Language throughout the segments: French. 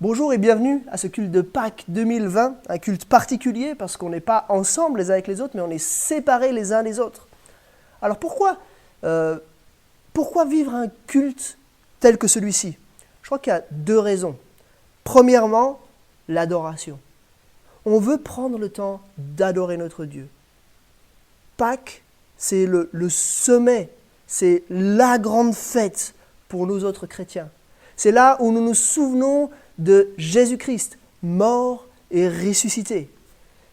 Bonjour et bienvenue à ce culte de Pâques 2020, un culte particulier parce qu'on n'est pas ensemble les uns avec les autres, mais on est séparés les uns des autres. Alors pourquoi vivre un culte tel que celui-ci? Je crois qu'il y a deux raisons. Premièrement, l'adoration. On veut prendre le temps d'adorer notre Dieu. Pâques, c'est le sommet, c'est la grande fête pour nous autres chrétiens. C'est là où nous nous souvenons de Jésus-Christ, mort et ressuscité.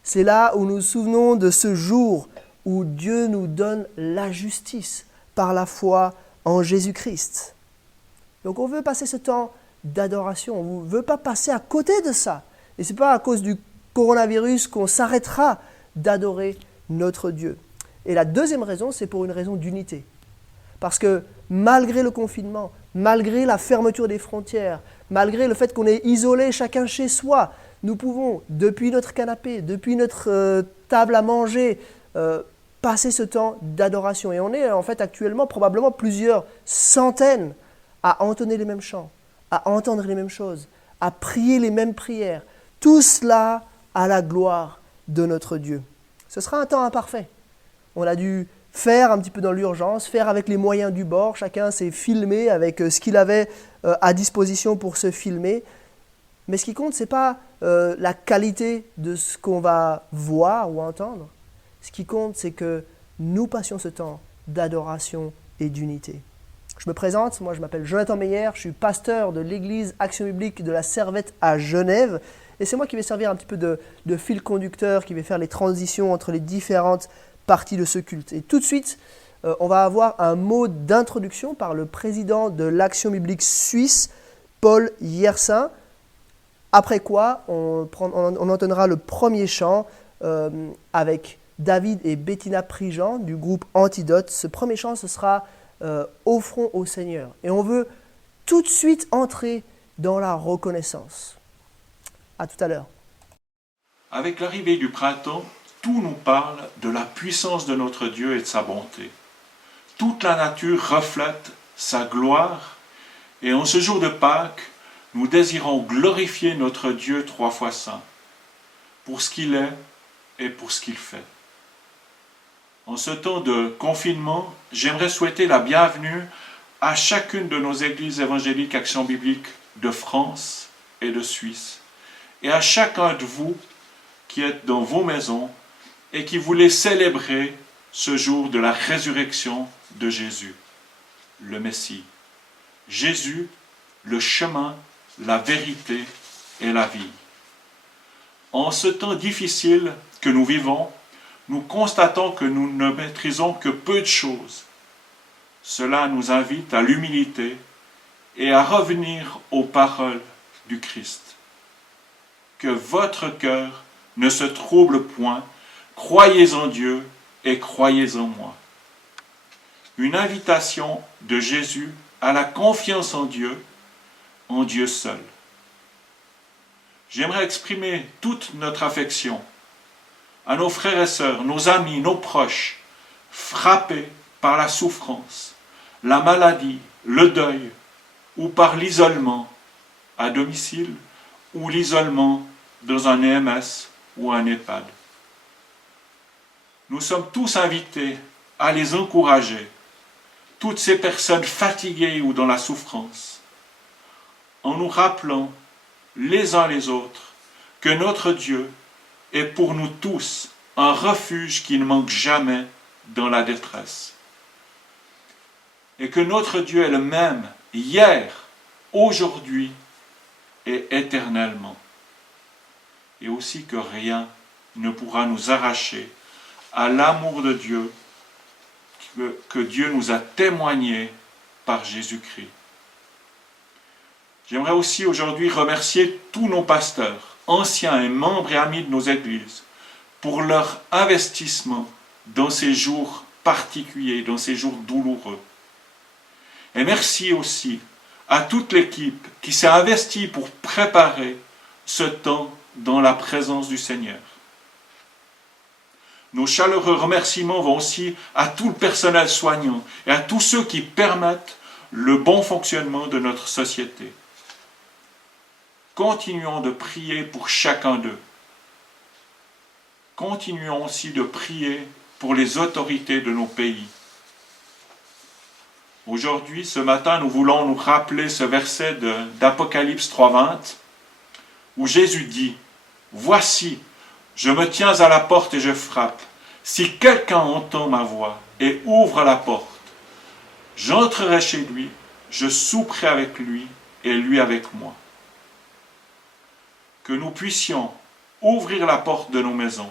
C'est là où nous nous souvenons de ce jour où Dieu nous donne la justice par la foi en Jésus-Christ. Donc on veut passer ce temps d'adoration, on ne veut pas passer à côté de ça. Et ce n'est pas à cause du coronavirus qu'on s'arrêtera d'adorer notre Dieu. Et la deuxième raison, c'est pour une raison d'unité. Parce que malgré le confinement, malgré la fermeture des frontières, malgré le fait qu'on est isolé chacun chez soi, nous pouvons, depuis notre canapé, depuis notre table à manger, passer ce temps d'adoration. Et on est en fait actuellement probablement plusieurs centaines à entonner les mêmes chants, à entendre les mêmes choses, à prier les mêmes prières. Tout cela à la gloire de notre Dieu. Ce sera un temps imparfait. On a dû faire un petit peu dans l'urgence, faire avec les moyens du bord. Chacun s'est filmé avec ce qu'il avait à disposition pour se filmer. Mais ce qui compte, ce n'est pas la qualité de ce qu'on va voir ou entendre. Ce qui compte, c'est que nous passions ce temps d'adoration et d'unité. Je me présente, moi je m'appelle Jonathan Meyer, je suis pasteur de l'église Action Biblique de la Servette à Genève. Et c'est moi qui vais servir un petit peu de fil conducteur, qui vais faire les transitions entre les différentes partie de ce culte. Et tout de suite, on va avoir un mot d'introduction par le président de l'Action Biblique Suisse, Paul Yersin. Après quoi, on entendra le premier chant avec David et Bettina Prigent du groupe Antidote. Ce premier chant, ce sera Offrons au Seigneur. Et on veut tout de suite entrer dans la reconnaissance. À tout à l'heure. Avec l'arrivée du printemps, tout nous parle de la puissance de notre Dieu et de sa bonté. Toute la nature reflète sa gloire et en ce jour de Pâques, nous désirons glorifier notre Dieu trois fois saint, pour ce qu'il est et pour ce qu'il fait. En ce temps de confinement, j'aimerais souhaiter la bienvenue à chacune de nos églises évangéliques Action Biblique de France et de Suisse, et à chacun de vous qui êtes dans vos maisons et qui voulait célébrer ce jour de la résurrection de Jésus, le Messie. Jésus, le chemin, la vérité et la vie. En ce temps difficile que nous vivons, nous constatons que nous ne maîtrisons que peu de choses. Cela nous invite à l'humilité et à revenir aux paroles du Christ. Que votre cœur ne se trouble point. Croyez en Dieu et croyez en moi. Une invitation de Jésus à la confiance en Dieu seul. J'aimerais exprimer toute notre affection à nos frères et sœurs, nos amis, nos proches, frappés par la souffrance, la maladie, le deuil, ou par l'isolement à domicile, ou l'isolement dans un EMS ou un EHPAD. Nous sommes tous invités à les encourager, toutes ces personnes fatiguées ou dans la souffrance, en nous rappelant les uns les autres que notre Dieu est pour nous tous un refuge qui ne manque jamais dans la détresse. Et que notre Dieu est le même hier, aujourd'hui et éternellement. Et aussi que rien ne pourra nous arracher à l'amour de Dieu que Dieu nous a témoigné par Jésus-Christ. J'aimerais aussi aujourd'hui remercier tous nos pasteurs, anciens et membres et amis de nos églises, pour leur investissement dans ces jours particuliers, dans ces jours douloureux. Et merci aussi à toute l'équipe qui s'est investie pour préparer ce temps dans la présence du Seigneur. Nos chaleureux remerciements vont aussi à tout le personnel soignant et à tous ceux qui permettent le bon fonctionnement de notre société. continuons de prier pour chacun d'eux. Continuons aussi de prier pour les autorités de nos pays. Aujourd'hui, ce matin, nous voulons nous rappeler ce verset d'Apocalypse 3:20, où Jésus dit, « Voici, je me tiens à la porte et je frappe. Si quelqu'un entend ma voix et ouvre la porte, j'entrerai chez lui, je souperai avec lui et lui avec moi. » Que nous puissions ouvrir la porte de nos maisons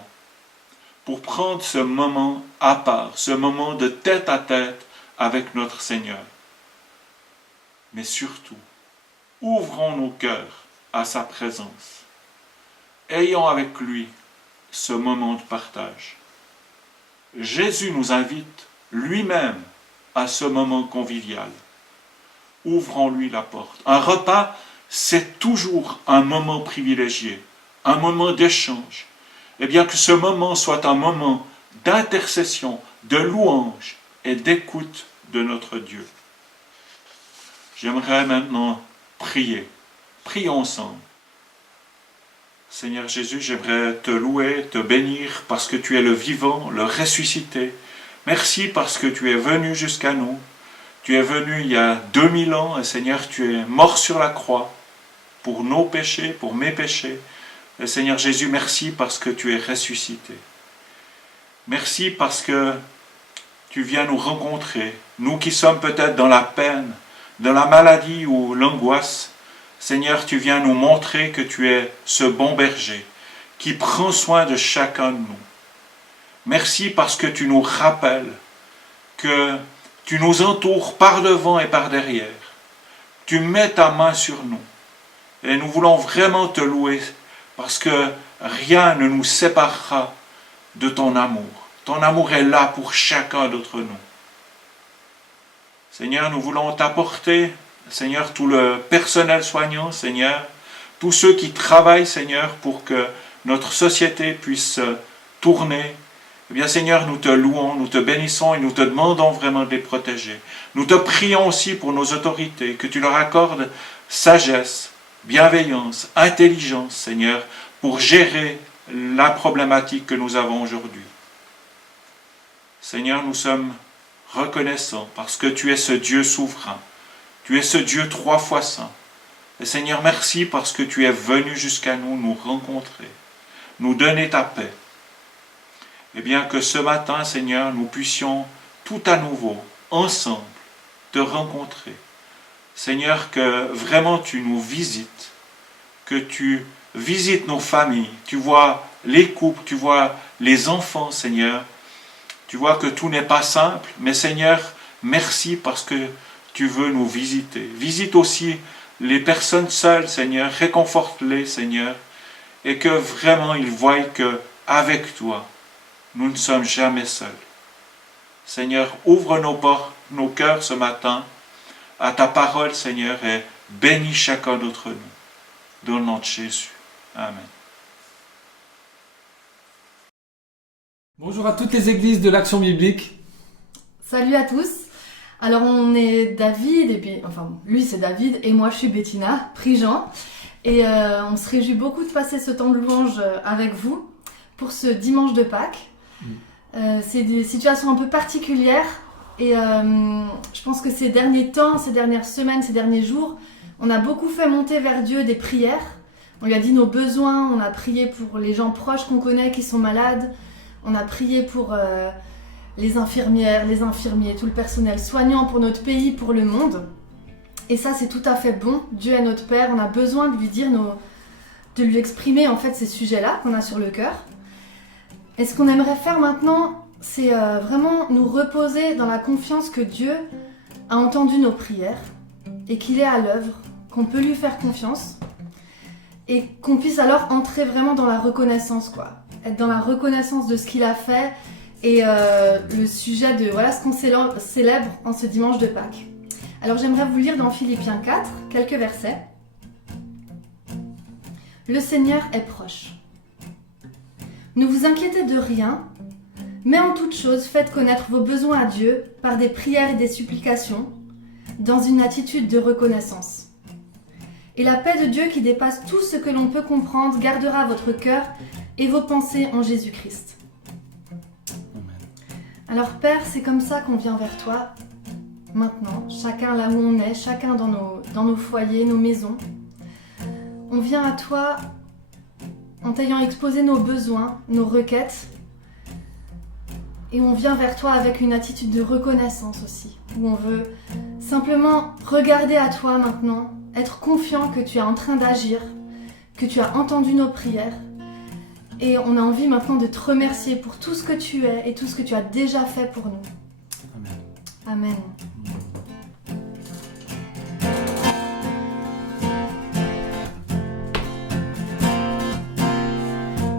pour prendre ce moment à part, ce moment de tête à tête avec notre Seigneur. Mais surtout, ouvrons nos cœurs à sa présence. Ayons avec lui ce moment de partage. Jésus nous invite lui-même à ce moment convivial. Ouvrons-lui la porte. Un repas, c'est toujours un moment privilégié, un moment d'échange. Et bien que ce moment soit un moment d'intercession, de louange et d'écoute de notre Dieu. J'aimerais maintenant prier. Prions ensemble. Seigneur Jésus, j'aimerais te louer, te bénir parce que tu es le vivant, le ressuscité. Merci parce que tu es venu jusqu'à nous. Tu es venu il y a 2000 ans et Seigneur, tu es mort sur la croix pour nos péchés, pour mes péchés. Et Seigneur Jésus, merci parce que tu es ressuscité. Merci parce que tu viens nous rencontrer, nous qui sommes peut-être dans la peine, dans la maladie ou l'angoisse. Seigneur, tu viens nous montrer que tu es ce bon berger qui prend soin de chacun de nous. Merci parce que tu nous rappelles que tu nous entoures par devant et par derrière. Tu mets ta main sur nous. Et nous voulons vraiment te louer parce que rien ne nous séparera de ton amour. Ton amour est là pour chacun d'entre nous. Seigneur, nous voulons t'apporter, Seigneur, tout le personnel soignant, Seigneur, tous ceux qui travaillent, Seigneur, pour que notre société puisse tourner. Eh bien, Seigneur, nous te louons, nous te bénissons et nous te demandons vraiment de les protéger. Nous te prions aussi pour nos autorités, que tu leur accordes sagesse, bienveillance, intelligence, Seigneur, pour gérer la problématique que nous avons aujourd'hui. Seigneur, nous sommes reconnaissants parce que tu es ce Dieu souverain. Tu es ce Dieu 3 fois saint. Et Seigneur, merci parce que tu es venu jusqu'à nous, nous rencontrer, nous donner ta paix. Et bien que ce matin, Seigneur, nous puissions tout à nouveau, ensemble, te rencontrer. Seigneur, que vraiment tu nous visites, que tu visites nos familles. Tu vois les couples, tu vois les enfants, Seigneur. Tu vois que tout n'est pas simple, mais Seigneur, merci parce que tu veux nous visiter. Visite aussi les personnes seules, Seigneur, réconforte-les, Seigneur, et que vraiment ils voient que avec toi, nous ne sommes jamais seuls. Seigneur, ouvre nos cœurs ce matin à ta parole, Seigneur, et bénis chacun d'entre nous. Dans le nom de Jésus. Amen. Bonjour à toutes les églises de l'Action biblique. Salut à tous. Alors on est David, et puis, lui c'est David, et moi je suis Bettina, Prigent. Et on se réjouit beaucoup de passer ce temps de louange avec vous pour ce dimanche de Pâques. C'est des situations un peu particulières, et je pense que ces derniers temps, ces dernières semaines, ces derniers jours, on a beaucoup fait monter vers Dieu des prières. On lui a dit nos besoins, on a prié pour les gens proches qu'on connaît qui sont malades, on a prié pour les infirmières, les infirmiers, tout le personnel soignant pour notre pays, pour le monde. Et ça, c'est tout à fait bon. Dieu est notre Père, on a besoin de lui dire, de lui exprimer en fait ces sujets-là qu'on a sur le cœur. Et ce qu'on aimerait faire maintenant, c'est vraiment nous reposer dans la confiance que Dieu a entendu nos prières et qu'il est à l'œuvre, qu'on peut lui faire confiance et qu'on puisse alors entrer vraiment dans la reconnaissance, quoi. Être dans la reconnaissance de ce qu'il a fait et le sujet de ce qu'on célèbre en ce dimanche de Pâques. Alors j'aimerais vous lire dans Philippiens 4 quelques versets. Le Seigneur est proche. Ne vous inquiétez de rien, mais en toute chose faites connaître vos besoins à Dieu par des prières et des supplications, dans une attitude de reconnaissance. Et la paix de Dieu qui dépasse tout ce que l'on peut comprendre gardera votre cœur et vos pensées en Jésus-Christ. Alors Père, c'est comme ça qu'on vient vers toi, maintenant, chacun là où on est, chacun dans nos foyers, nos maisons. On vient à toi en t'ayant exposé nos besoins, nos requêtes, et on vient vers toi avec une attitude de reconnaissance aussi, où on veut simplement regarder à toi maintenant, être confiant que tu es en train d'agir, que tu as entendu nos prières, et on a envie maintenant de te remercier pour tout ce que tu es et tout ce que tu as déjà fait pour nous. Amen. Amen.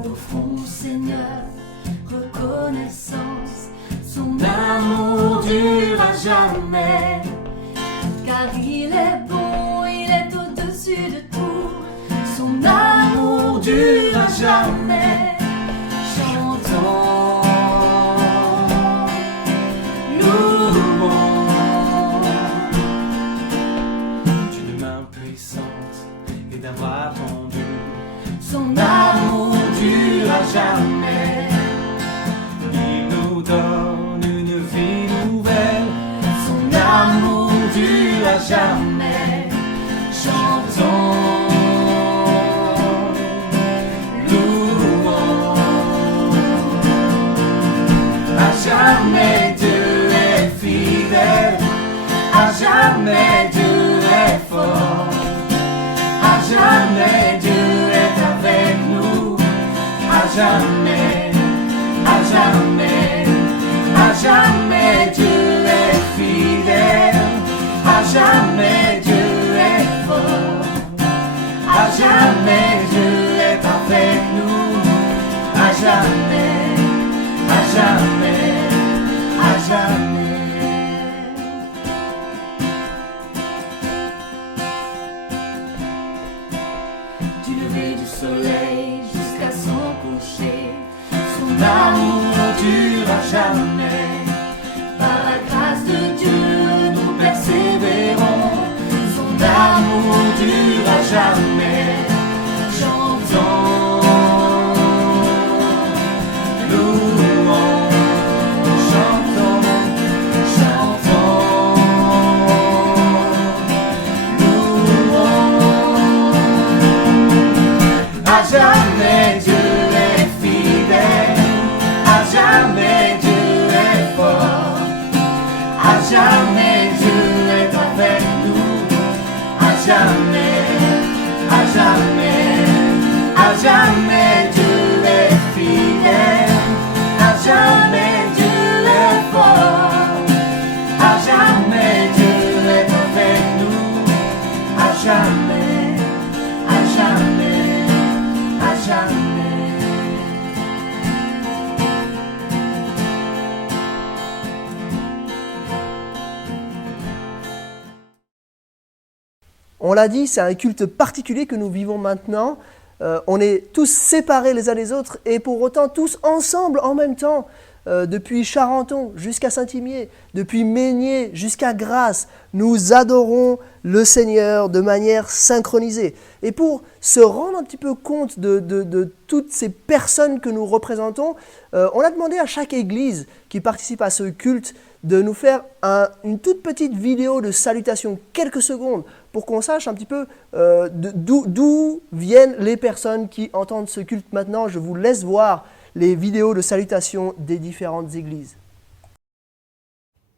Offrons au Seigneur reconnaissance, son amour dure à jamais, car il est bon, il est au-dessus de tout, son amour dure à jamais. Chantons, louons, d'une main puissante et d'un bras tendu, son amour dure à jamais. il nous donne une vie nouvelle, Son amour dure à jamais. Chantons, louons. À jamais Dieu est fidèle, à jamais Dieu est fort, à jamais Dieu est avec nous, à jamais, à jamais, à jamais Dieu est fidèle, à jamais Dieu est fort, à jamais Dieu est avec nous, à jamais, à jamais, à jamais. Du lever du soleil jusqu'à son coucher, son amour dure à jamais. Par la grâce de Dieu, nous persévérons, son amour dure à jamais. Chantons, louons, chantons, chantons, louons. À jamais Dieu est fidèle, à jamais Dieu est fort, à jamais Dieu est avec nous, à jamais, à jamais, à jamais Dieu est fidèle, à jamais Dieu est fort, à jamais Dieu est avec nous, à jamais, à jamais, à jamais. On l'a dit, c'est un culte particulier que nous vivons maintenant. On est tous séparés les uns des autres et pour autant tous ensemble en même temps. Depuis Charenton jusqu'à Saint-Imier, depuis Meignier jusqu'à Grasse, nous adorons le Seigneur de manière synchronisée. Et pour se rendre un petit peu compte de toutes ces personnes que nous représentons, on a demandé à chaque église qui participe à ce culte de nous faire une toute petite vidéo de salutation, quelques secondes, pour qu'on sache un petit peu d'où viennent les personnes qui entendent ce culte maintenant. Je vous laisse voir les vidéos de salutation des différentes églises.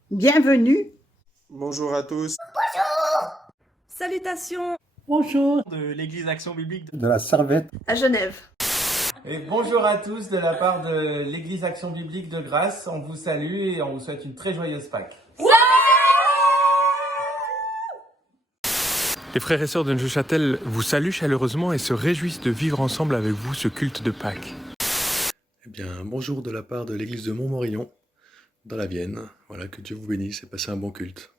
Bienvenue. Bonjour à tous. Salutations Bonjour de l'église Action Biblique de la Servette à Genève. Et bonjour à tous de la part de l'église Action Biblique de Grasse. On vous salue et on vous souhaite une très joyeuse Pâques. Les frères et sœurs de Neuchâtel vous saluent chaleureusement et se réjouissent de vivre ensemble avec vous ce culte de Pâques. Eh bien, bonjour de la part de l'église de Montmorillon, dans la Vienne. Voilà, que Dieu vous bénisse et passez un bon culte.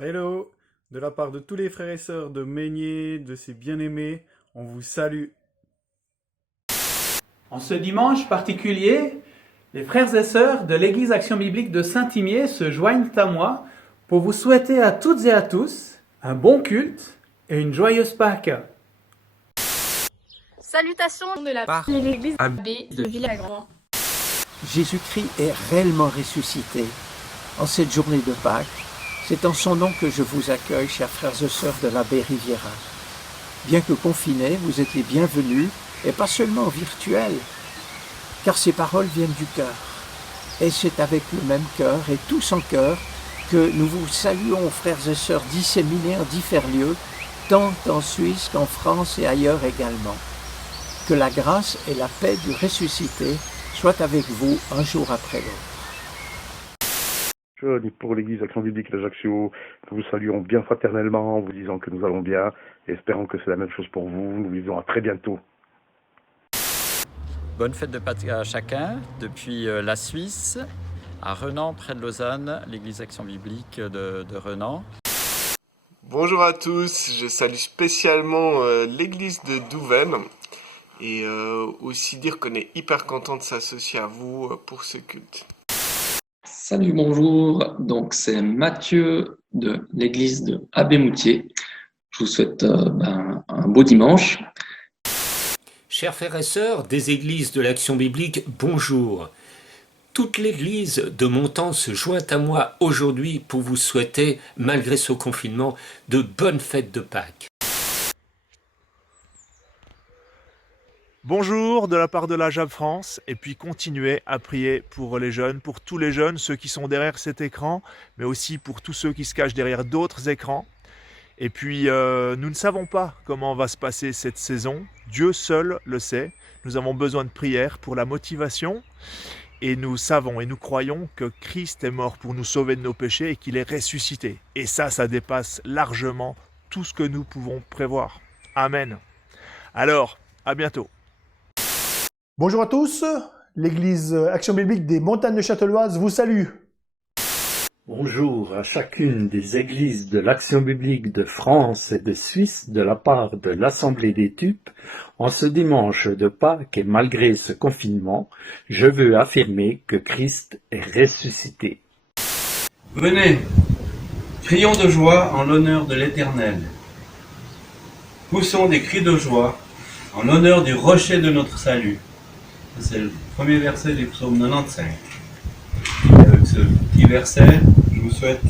Hello. De la part de tous les frères et sœurs de Meignier, de ses bien-aimés, on vous salue. En ce dimanche particulier, les frères et sœurs de l'église Action Biblique de Saint-Imier se joignent à moi pour vous souhaiter à toutes et à tous un bon culte et une joyeuse Pâques. Salutations de la part de l'église abbé de Villagrand. Jésus-Christ est réellement ressuscité. En cette journée de Pâques, c'est en son nom que je vous accueille, chers frères et sœurs de l'abbé Riviera. Bien que confinés, vous êtes les bienvenus, et pas seulement virtuels, car ces paroles viennent du cœur. Et c'est avec le même cœur et tous en cœur que nous vous saluons, frères et sœurs disséminés en divers lieux, tant en Suisse qu'en France et ailleurs également. Que la grâce et la paix du ressuscité soient avec vous un jour après l'autre. Pour l'Église Action Biblique d'Ajaccio, nous vous saluons bien fraternellement en vous disant que nous allons bien et espérons que c'est la même chose pour vous. Nous vous disons à très bientôt. Bonne fête de Pâques à chacun depuis la Suisse, à Renan, près de Lausanne, l'Église Action Biblique de Renan. Bonjour à tous, je salue spécialement l'église de Douven et aussi dire qu'on est hyper content de s'associer à vous pour ce culte. Salut, bonjour, donc c'est Mathieu de l'église de Abbé-Moutier. Je vous souhaite un beau dimanche. Chers frères et sœurs des églises de l'Action biblique, bonjour. Toute l'église de Montant se joint à moi aujourd'hui pour vous souhaiter, malgré ce confinement, de bonnes fêtes de Pâques. Bonjour de la part de la JAB France, et puis continuez à prier pour les jeunes, pour tous les jeunes, ceux qui sont derrière cet écran, mais aussi pour tous ceux qui se cachent derrière d'autres écrans. Et puis, nous ne savons pas comment va se passer cette saison. Dieu seul le sait. Nous avons besoin de prière pour la motivation. Et nous savons et nous croyons que Christ est mort pour nous sauver de nos péchés et qu'il est ressuscité. Et ça dépasse largement tout ce que nous pouvons prévoir. Amen. Alors, à bientôt. Bonjour à tous. L'Église Action Biblique des Montagnes Châteloises vous salue. Bonjour à chacune des églises de l'Action biblique de France et de Suisse de la part de l'Assemblée des Tupes. En ce dimanche de Pâques et malgré ce confinement, je veux affirmer que Christ est ressuscité. Venez, crions de joie en l'honneur de l'Éternel. Poussons des cris de joie en l'honneur du rocher de notre salut. C'est le premier verset du psaume 95. Et avec ce petit verset, je vous souhaite,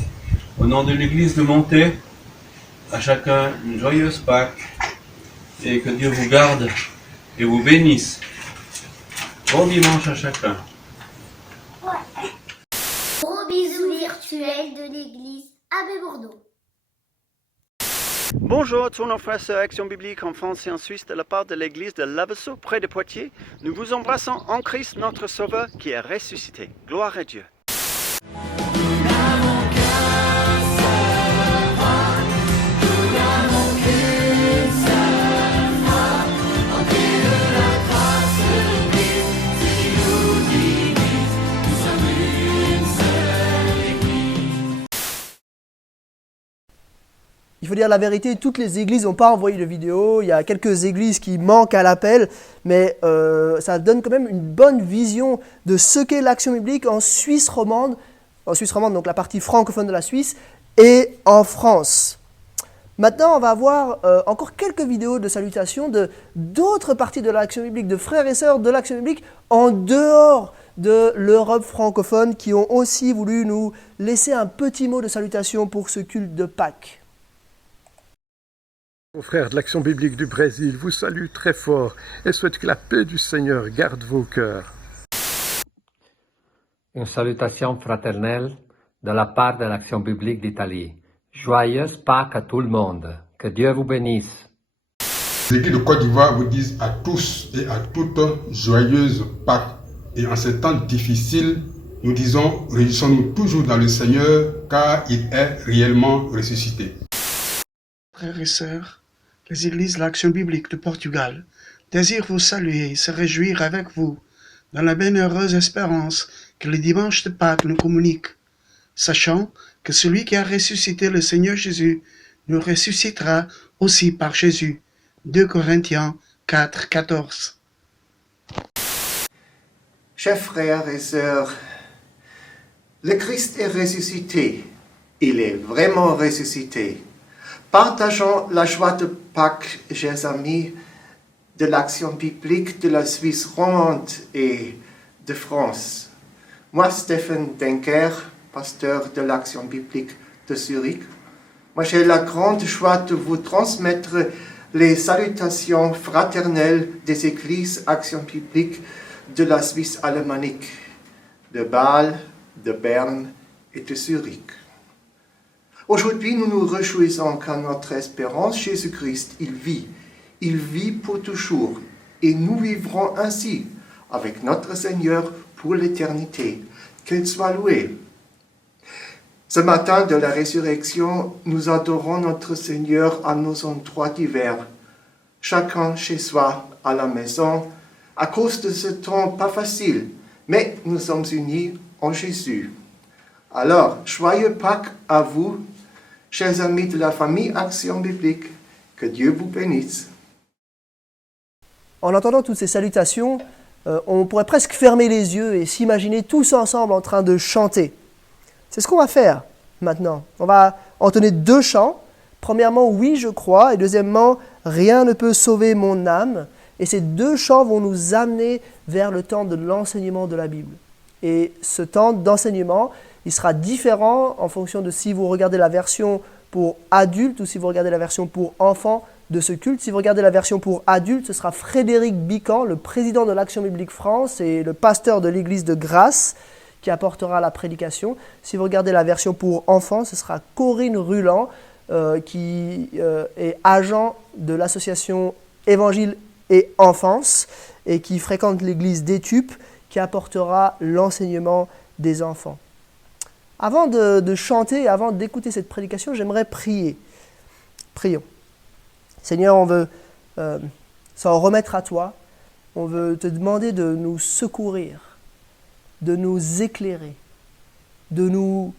au nom de l'église de Monté, à chacun une joyeuse Pâques et que Dieu vous garde et vous bénisse. Bon dimanche à chacun. Gros bisous virtuels de l'église Abbé Bordeaux. Bonjour à tous nos frères et sœurs Action Biblique en France et en Suisse de la part de l'église de Lavesseau près de Poitiers. Nous vous embrassons en Christ notre Sauveur qui est ressuscité. Gloire à Dieu. Il faut dire la vérité, toutes les églises n'ont pas envoyé de vidéo, il y a quelques églises qui manquent à l'appel, mais ça donne quand même une bonne vision de ce qu'est l'Action biblique en Suisse romande, donc la partie francophone de la Suisse, et en France. Maintenant, on va voir encore quelques vidéos de salutations de d'autres parties de l'Action biblique, de frères et sœurs de l'Action biblique en dehors de l'Europe francophone qui ont aussi voulu nous laisser un petit mot de salutation pour ce culte de Pâques. Aux frères de l'Action biblique du Brésil vous salue très fort et souhaite que la paix du Seigneur garde vos cœurs. Une salutation fraternelle de la part de l'Action biblique d'Italie. Joyeuse Pâques à tout le monde. Que Dieu vous bénisse. Les églises de Côte d'Ivoire vous disent à tous et à toutes joyeuses Pâques. Et en ces temps difficiles, nous disons, réjouissons-nous toujours dans le Seigneur car il est réellement ressuscité. Frères et sœurs, les églises de l'Action biblique de Portugal désirent vous saluer et se réjouir avec vous dans la bienheureuse espérance que le dimanche de Pâques nous communique, sachant que celui qui a ressuscité le Seigneur Jésus nous ressuscitera aussi par Jésus. 2 Corinthiens 4, 14. Chers frères et sœurs, le Christ est ressuscité. Il est vraiment ressuscité. Partageons la joie de Pâques, chers amis, de l'Action biblique de la Suisse romande et de France. Moi, Stéphane Denker, pasteur de l'Action biblique de Zurich, moi j'ai la grande joie de vous transmettre les salutations fraternelles des églises Action biblique de la Suisse alémanique, de Bâle, de Berne et de Zurich. Aujourd'hui, nous nous réjouissons car notre espérance, Jésus-Christ, il vit pour toujours, et nous vivrons ainsi avec notre Seigneur pour l'éternité. Qu'il soit loué. Ce matin de la résurrection, nous adorons notre Seigneur à nos endroits divers, chacun chez soi, à la maison, à cause de ce temps pas facile, mais nous sommes unis en Jésus. Alors, joyeux Pâques à vous, chers amis de la famille Action biblique, que Dieu vous bénisse. En entendant toutes ces salutations, on pourrait presque fermer les yeux et s'imaginer tous ensemble en train de chanter. C'est ce qu'on va faire maintenant. On va entonner 2 chants. Premièrement, oui, je crois. Et deuxièmement, rien ne peut sauver mon âme. Et ces 2 chants vont nous amener vers le temps de l'enseignement de la Bible. Et ce temps d'enseignement, il sera différent en fonction de si vous regardez la version pour adultes ou si vous regardez la version pour enfants de ce culte. Si vous regardez la version pour adultes, ce sera Frédéric Bican, le président de l'Action biblique France et le pasteur de l'église de Grasse, qui apportera la prédication. Si vous regardez la version pour enfants, ce sera Corinne Ruland, qui est agent de l'association Évangile et Enfance et qui fréquente l'église d'Étupe, qui apportera l'enseignement des enfants. Avant de chanter, avant d'écouter cette prédication, j'aimerais prier. Prions. Seigneur, on veut s'en remettre à toi. On veut te demander de nous secourir, de nous éclairer, de nous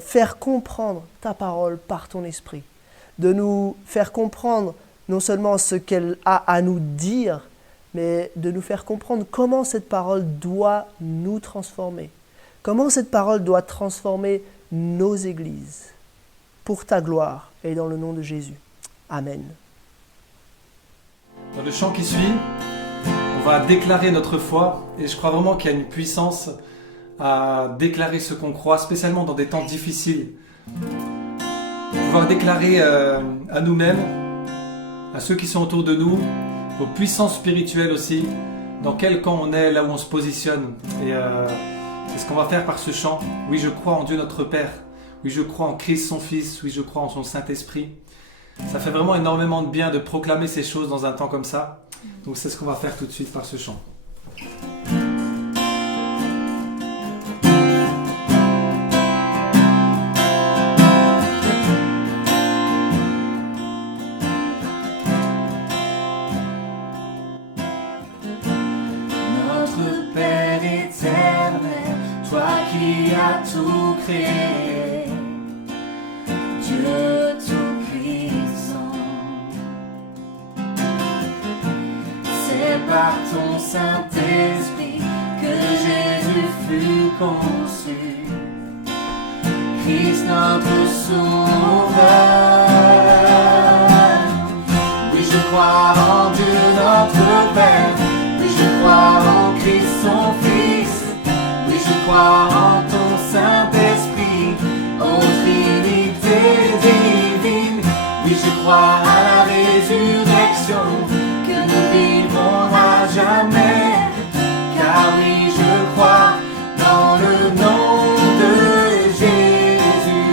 faire comprendre ta parole par ton esprit, de nous faire comprendre non seulement ce qu'elle a à nous dire, mais de nous faire comprendre comment cette parole doit nous transformer, comment cette parole doit transformer nos églises, pour ta gloire et dans le nom de Jésus. Amen. Dans le chant qui suit, on va déclarer notre foi et je crois vraiment qu'il y a une puissance à déclarer ce qu'on croit, spécialement dans des temps difficiles. Pouvoir déclarer à nous-mêmes, à ceux qui sont autour de nous, aux puissances spirituelles aussi, dans quel camp on est, là où on se positionne. Et c'est ce qu'on va faire par ce chant. Oui, je crois en Dieu notre Père. Oui, je crois en Christ son Fils. Oui, je crois en son Saint-Esprit. Ça fait vraiment énormément de bien de proclamer ces choses dans un temps comme ça. Donc c'est ce qu'on va faire tout de suite par ce chant. Notre Père éternel, toi qui as tout créé, Dieu tout-puissant, c'est par ton Saint-Esprit que Jésus fut conçu, Christ notre Sauveur. Oui, je crois en Dieu notre Père, oui, je crois en Christ son Fils, oui, je crois en ton Saint-Esprit, ô Trinité divine. Oui, je crois à la résurrection, que nous vivrons à jamais. Car oui, je crois dans le nom de Jésus.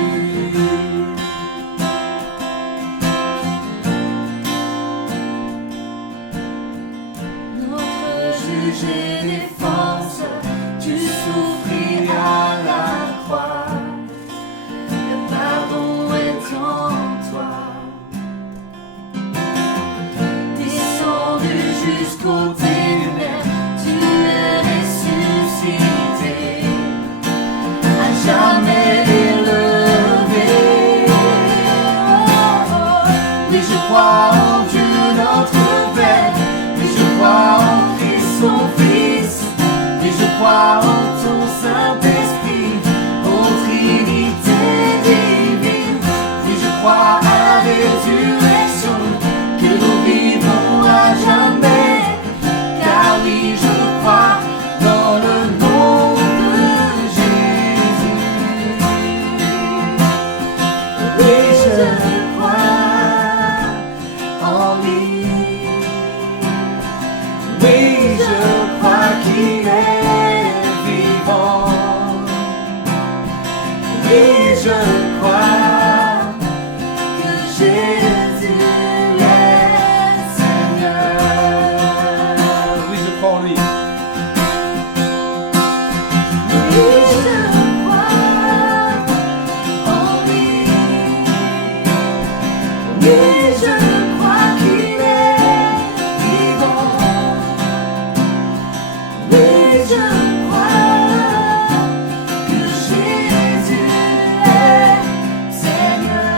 Notre juge et défense, tu souffris à la croix. Le pardon est en toi. Descendu jusqu'au ténèbres, tu es ressuscité, à jamais élevé. Oui, je crois en Dieu notre Père, oui, je crois en Christ son Fils, oui, je crois en ton Saint-Esprit, ô Trinité divine. Oui, je crois à la vérité. je crois que Jésus est Seigneur. Oui, je crois en lui. Oui, je crois en lui. Oui, je crois qu'il est vivant. Oui, je crois que Jésus est Seigneur.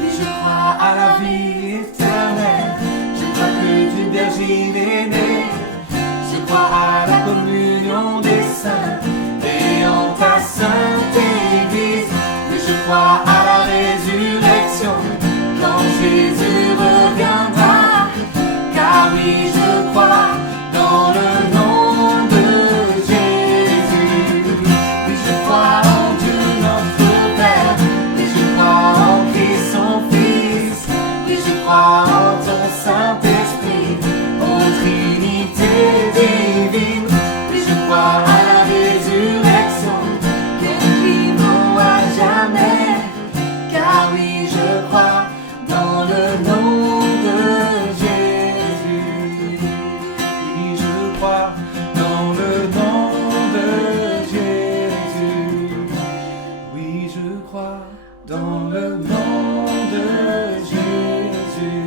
Oui, je crois à la vie éternelle. Je crois que d'une Vierge est né. Je crois à la communion des saints et en ta sainte Église. Oui, je crois à la résurrection quand Jésus reviendra. Car oui, je crois dans le nom de Jésus. Oui, je crois en Dieu notre Père. Oui, je crois en Christ son Fils. Oui, je crois en ton Saint-Esprit, ô Trinité divine. Oui, je crois à la résurrection des vivants à jamais. Car oui, je crois dans le nom de Jésus. Oui, je crois dans le nom de Jésus. Oui, je crois dans le nom de Jésus.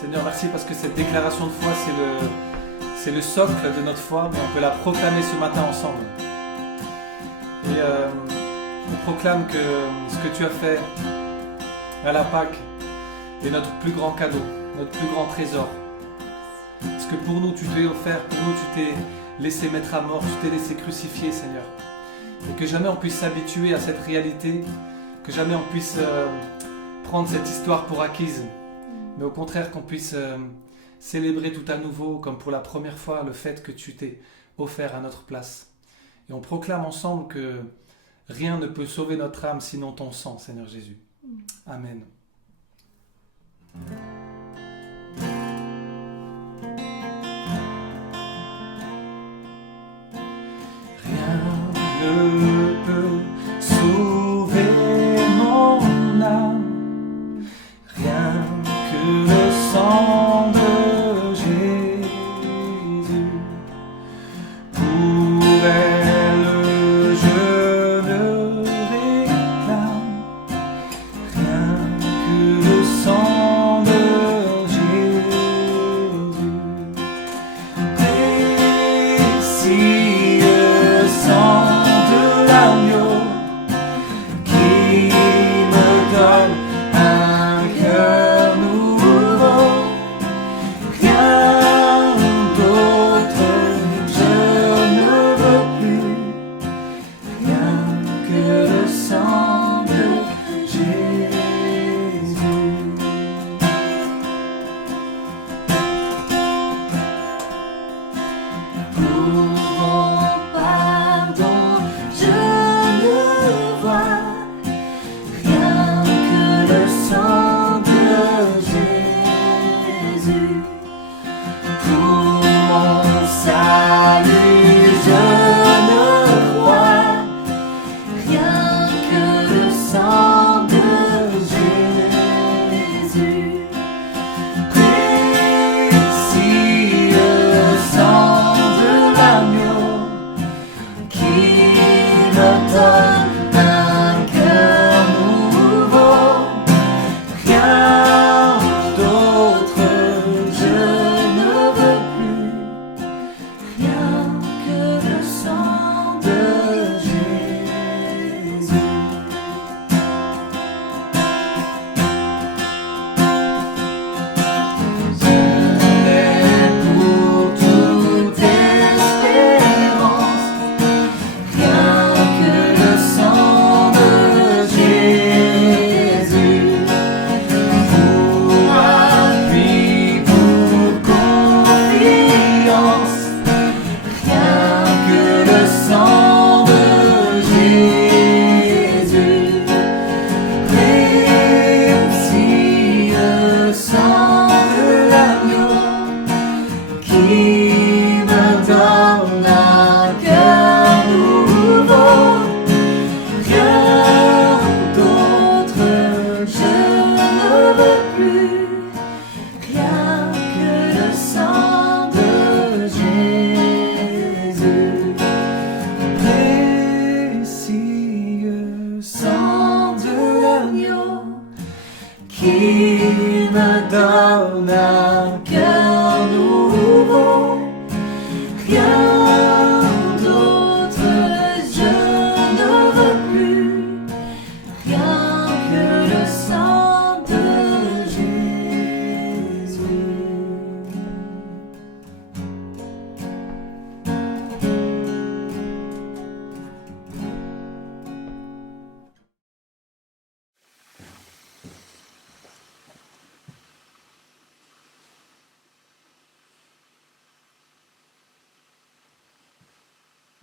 Seigneur, merci parce que cette déclaration de foi, c'est le socle de notre foi, mais on peut la proclamer ce matin ensemble. Et on proclame que ce que tu as fait à la Pâque est notre plus grand cadeau, notre plus grand trésor. Parce que pour nous, tu t'es offert, pour nous, tu t'es laissé mettre à mort, tu t'es laissé crucifier, Seigneur. Et que jamais on puisse s'habituer à cette réalité, que jamais on puisse prendre cette histoire pour acquise, mais au contraire qu'on puisse célébrer tout à nouveau, comme pour la première fois, le fait que tu t'es offert à notre place. Et on proclame ensemble que rien ne peut sauver notre âme sinon ton sang, Seigneur Jésus. Amen. Ne peut sauver mon âme, rien que le sang de Jésus. Pour elle, je le réclame, rien que le sang de Jésus. Précieux sang de l'agneau qui me donne un cœur nouveau. Rien d'autre je ne veux plus.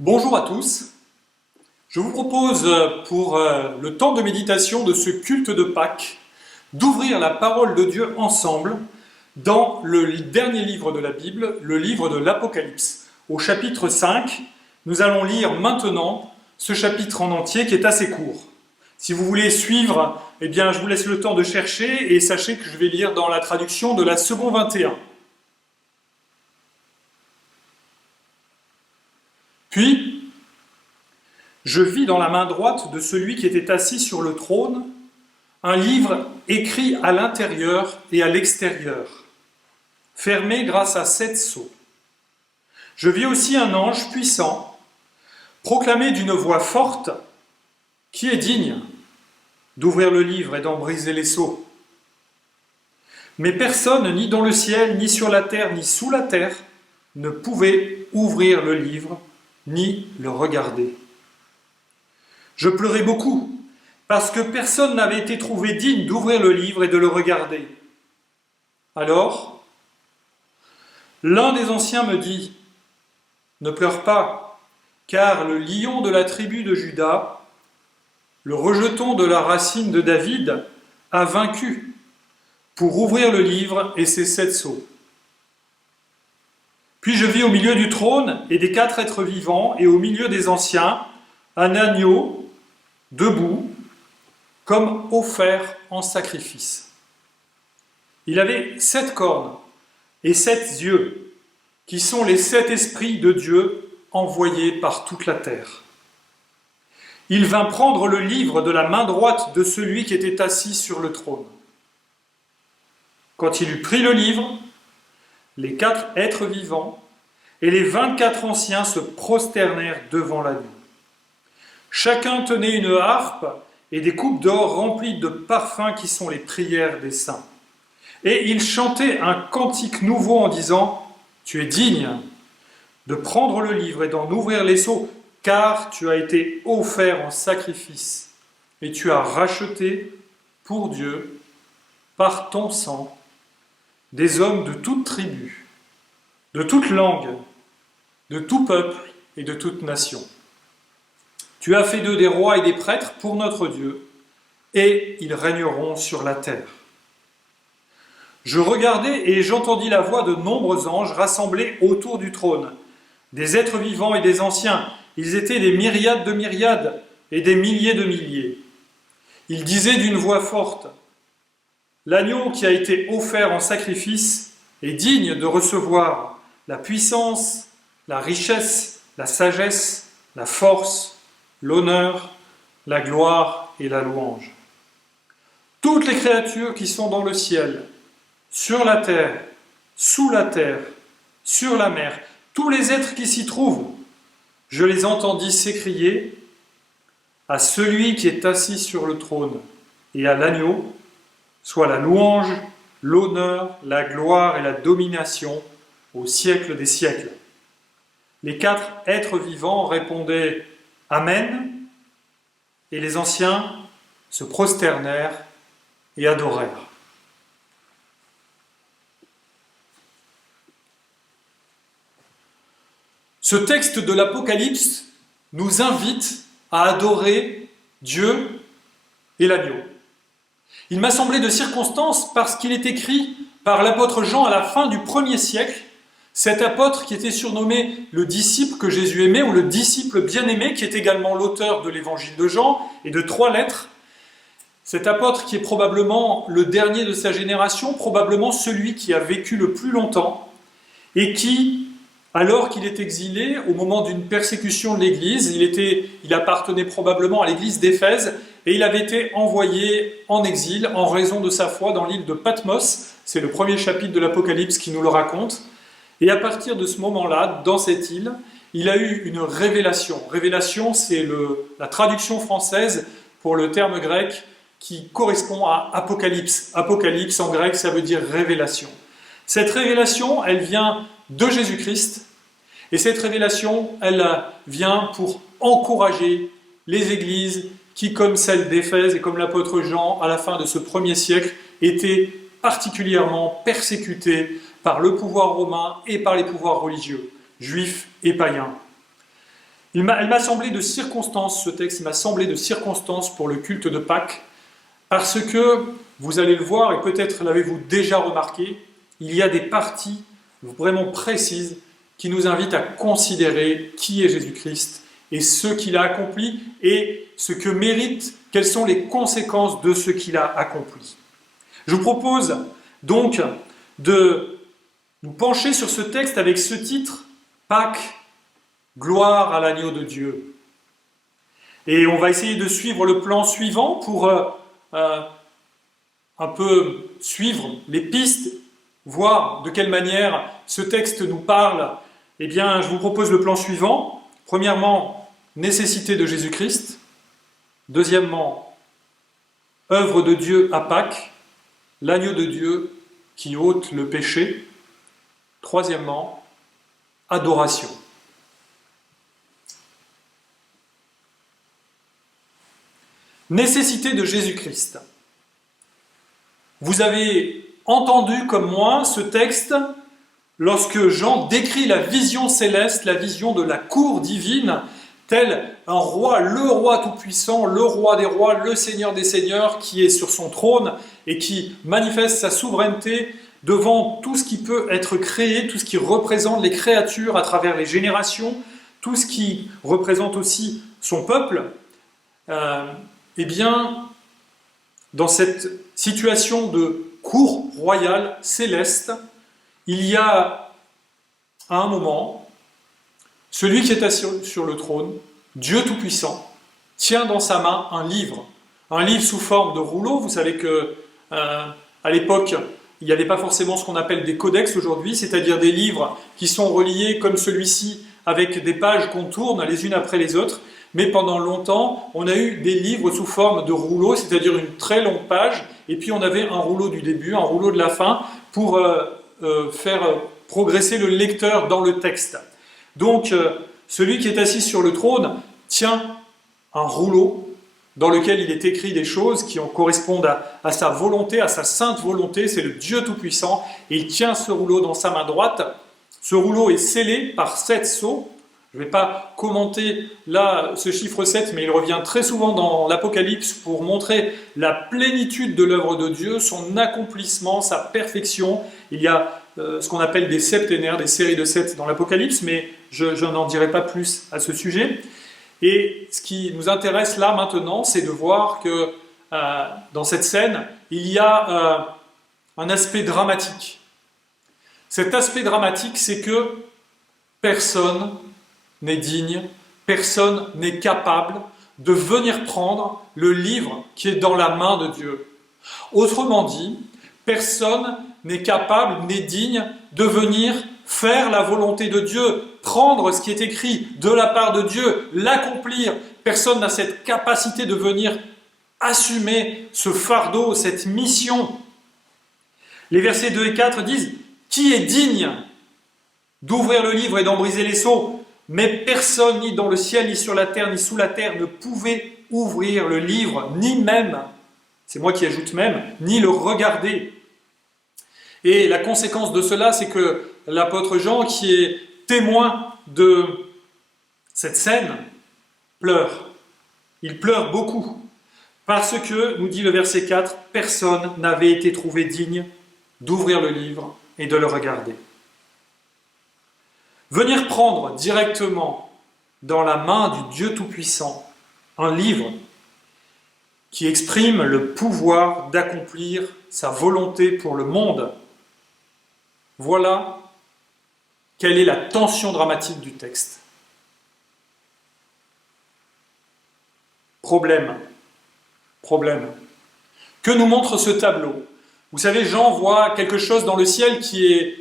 Bonjour à tous. Je vous propose pour le temps de méditation de ce culte de Pâques d'ouvrir la parole de Dieu ensemble dans le dernier livre de la Bible, le livre de l'Apocalypse. Au chapitre 5, nous allons lire maintenant ce chapitre en entier qui est assez court. Si vous voulez suivre, eh bien, je vous laisse le temps de chercher et sachez que je vais lire dans la traduction de la seconde 21. Puis, je vis dans la main droite de celui qui était assis sur le trône un livre écrit à l'intérieur et à l'extérieur, fermé grâce à 7 sceaux. Je vis aussi un ange puissant proclamer d'une voix forte « Qui est digne d'ouvrir le livre et d'en briser les sceaux ?» Mais personne, ni dans le ciel, ni sur la terre, ni sous la terre, ne pouvait ouvrir le livre ni le regarder. Je pleurais beaucoup, parce que personne n'avait été trouvé digne d'ouvrir le livre et de le regarder. Alors, l'un des anciens me dit, « Ne pleure pas, car le lion de la tribu de Juda, le rejeton de la racine de David, a vaincu pour ouvrir le livre et ses 7 sceaux. » Puis je vis au milieu du trône et des 4 êtres vivants et au milieu des anciens un agneau debout comme offert en sacrifice. Il avait 7 cornes et 7 yeux qui sont les 7 esprits de Dieu envoyés par toute la terre. Il vint prendre le livre de la main droite de celui qui était assis sur le trône. Quand il eut pris le livre, les 4 êtres vivants et les 24 anciens se prosternèrent devant l'agneau. Chacun tenait une harpe et des coupes d'or remplies de parfums qui sont les prières des saints. Et ils chantaient un cantique nouveau en disant « Tu es digne de prendre le livre et d'en ouvrir les sceaux, car tu as été offert en sacrifice et tu as racheté pour Dieu, par ton sang, des hommes de toute tribu, de toute langue, de tout peuple et de toute nation. Tu as fait d'eux des rois et des prêtres pour notre Dieu, et ils régneront sur la terre. Je regardai et j'entendis la voix de nombreux anges rassemblés autour du trône, des êtres vivants et des anciens. Ils étaient des myriades de myriades et des milliers de milliers. Ils disaient d'une voix forte, « L'agneau qui a été offert en sacrifice est digne de recevoir la puissance, la richesse, la sagesse, la force, l'honneur, la gloire et la louange. Toutes les créatures qui sont dans le ciel, sur la terre, sous la terre, sur la mer, tous les êtres qui s'y trouvent, je les entendis s'écrier à celui qui est assis sur le trône et à l'agneau, soit la louange, l'honneur, la gloire et la domination au siècle des siècles. Les 4 êtres vivants répondaient « Amen » et les anciens se prosternèrent et adorèrent. Ce texte de l'Apocalypse nous invite à adorer Dieu et l'agneau. Il m'a semblé de circonstance parce qu'il est écrit par l'apôtre Jean à la fin du 1er siècle, cet apôtre qui était surnommé le disciple que Jésus aimait, ou le disciple bien-aimé, qui est également l'auteur de l'évangile de Jean et de 3 lettres. Cet apôtre qui est probablement le dernier de sa génération, probablement celui qui a vécu le plus longtemps, et qui, alors qu'il est exilé, au moment d'une persécution de l'Église, il appartenait probablement à l'Église d'Éphèse, et il avait été envoyé en exil en raison de sa foi dans l'île de Patmos. C'est le 1er chapitre de l'Apocalypse qui nous le raconte. Et à partir de ce moment-là, dans cette île, il a eu une révélation. Révélation, c'est la traduction française pour le terme grec qui correspond à apocalypse. Apocalypse, en grec, ça veut dire révélation. Cette révélation, elle vient de Jésus-Christ. Et cette révélation, elle vient pour encourager les églises qui, comme celle d'Éphèse et comme l'apôtre Jean, à la fin de ce 1er siècle, étaient particulièrement persécutées par le pouvoir romain et par les pouvoirs religieux, juifs et païens. Elle m'a semblé de circonstance, ce texte, il m'a semblé de circonstance pour le culte de Pâques, parce que, vous allez le voir, et peut-être l'avez-vous déjà remarqué, il y a des parties vraiment précises qui nous invitent à considérer qui est Jésus-Christ et ce qu'il a accompli et ce que mérite, quelles sont les conséquences de ce qu'il a accompli. Je vous propose donc de nous pencher sur ce texte avec ce titre, Pâques, gloire à l'agneau de Dieu. Et on va essayer de suivre le plan suivant pour un peu suivre les pistes, voir de quelle manière ce texte nous parle. Eh bien, je vous propose le plan suivant. Premièrement, nécessité de Jésus-Christ. Deuxièmement, œuvre de Dieu à Pâques, l'agneau de Dieu qui ôte le péché. Troisièmement, adoration. Nécessité de Jésus-Christ. Vous avez entendu comme moi ce texte lorsque Jean décrit la vision céleste, la vision de la cour divine, tel un roi, le roi tout-puissant, le roi des rois, le seigneur des seigneurs qui est sur son trône et qui manifeste sa souveraineté devant tout ce qui peut être créé, tout ce qui représente les créatures à travers les générations, tout ce qui représente aussi son peuple. Eh bien, dans cette situation de cour royale céleste, il y a à un moment, celui qui est assis sur le trône, Dieu Tout-Puissant, tient dans sa main un livre sous forme de rouleau. Vous savez que à l'époque, il n'y avait pas forcément ce qu'on appelle des codex aujourd'hui, c'est-à-dire des livres qui sont reliés comme celui-ci avec des pages qu'on tourne les unes après les autres. Mais pendant longtemps, on a eu des livres sous forme de rouleau, c'est-à-dire une très longue page, et puis on avait un rouleau du début, un rouleau de la fin, pour faire progresser le lecteur dans le texte. Donc, celui qui est assis sur le trône tient un rouleau dans lequel il est écrit des choses qui correspondent à sa volonté, à sa sainte volonté, c'est le Dieu Tout-Puissant, et il tient ce rouleau dans sa main droite. Ce rouleau est scellé par 7 sceaux. Je ne vais pas commenter là ce chiffre 7, mais il revient très souvent dans l'Apocalypse pour montrer la plénitude de l'œuvre de Dieu, son accomplissement, sa perfection. Il y a ce qu'on appelle des septénaires, des séries de 7 dans l'Apocalypse, mais je n'en dirai pas plus à ce sujet. Et ce qui nous intéresse là maintenant, c'est de voir que dans cette scène, il y a un aspect dramatique. Cet aspect dramatique, c'est que personne n'est digne, personne n'est capable de venir prendre le livre qui est dans la main de Dieu. Autrement dit, personne n'est capable, n'est digne de venir faire la volonté de Dieu, prendre ce qui est écrit de la part de Dieu, l'accomplir. Personne n'a cette capacité de venir assumer ce fardeau, cette mission. Les versets 2 et 4 disent « Qui est digne d'ouvrir le livre et d'en briser les sceaux ?» Mais personne, ni dans le ciel, ni sur la terre, ni sous la terre, ne pouvait ouvrir le livre, ni même, c'est moi qui ajoute même, ni le regarder. Et la conséquence de cela, c'est que l'apôtre Jean, qui est témoin de cette scène, pleure. Il pleure beaucoup, parce que, nous dit le verset 4, personne n'avait été trouvé digne d'ouvrir le livre et de le regarder. Venir prendre directement dans la main du Dieu Tout-Puissant un livre qui exprime le pouvoir d'accomplir sa volonté pour le monde, voilà quelle est la tension dramatique du texte. Problème. Que nous montre ce tableau? Vous savez, Jean voit quelque chose dans le ciel qui est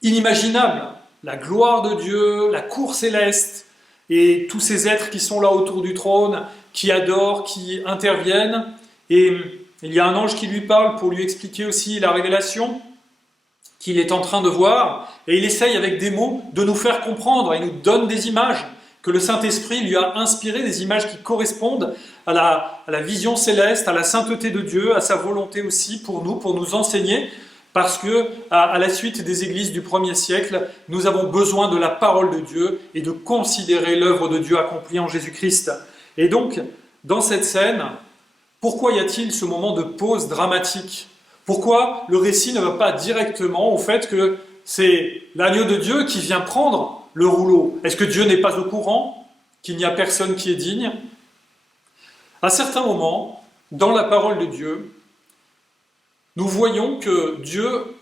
inimaginable. La gloire de Dieu, la cour céleste, et tous ces êtres qui sont là autour du trône, qui adorent, qui interviennent. Et il y a un ange qui lui parle pour lui expliquer aussi la révélation qu'il est en train de voir. Et il essaye avec des mots de nous faire comprendre. Il nous donne des images que le Saint-Esprit lui a inspirées, des images qui correspondent à la vision céleste, à la sainteté de Dieu, à sa volonté aussi pour nous enseigner. Parce que, à la suite des églises du 1er siècle, nous avons besoin de la parole de Dieu et de considérer l'œuvre de Dieu accomplie en Jésus-Christ. Et donc, dans cette scène, pourquoi y a-t-il ce moment de pause dramatique? Pourquoi le récit ne va pas directement au fait que c'est l'agneau de Dieu qui vient prendre le rouleau? Est-ce que Dieu n'est pas au courant qu'il n'y a personne qui est digne? À certains moments, dans la parole de Dieu, nous voyons que Dieu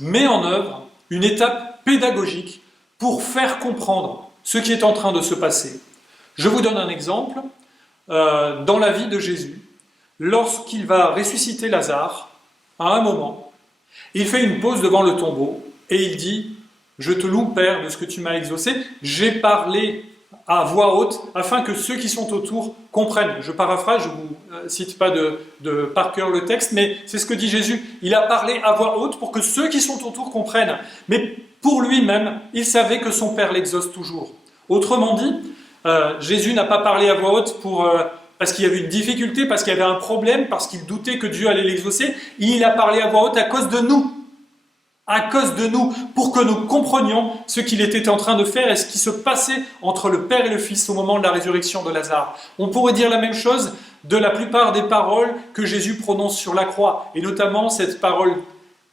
met en œuvre une étape pédagogique pour faire comprendre ce qui est en train de se passer. Je vous donne un exemple. Dans la vie de Jésus, lorsqu'il va ressusciter Lazare, à un moment, il fait une pause devant le tombeau et il dit « Je te loue, Père, de ce que tu m'as exaucé. J'ai parlé à voix haute afin que ceux qui sont autour comprennent. » Je paraphrase, je ne vous cite pas par cœur le texte, mais c'est ce que dit Jésus. Il a parlé à voix haute pour que ceux qui sont autour comprennent. Mais pour lui-même, il savait que son Père l'exauce toujours. Autrement dit, Jésus n'a pas parlé à voix haute parce qu'il y avait une difficulté, parce qu'il y avait un problème, parce qu'il doutait que Dieu allait l'exaucer. Il a parlé à voix haute à cause de nous. À cause de nous, pour que nous comprenions ce qu'il était en train de faire et ce qui se passait entre le Père et le Fils au moment de la résurrection de Lazare. On pourrait dire la même chose de la plupart des paroles que Jésus prononce sur la croix, et notamment cette parole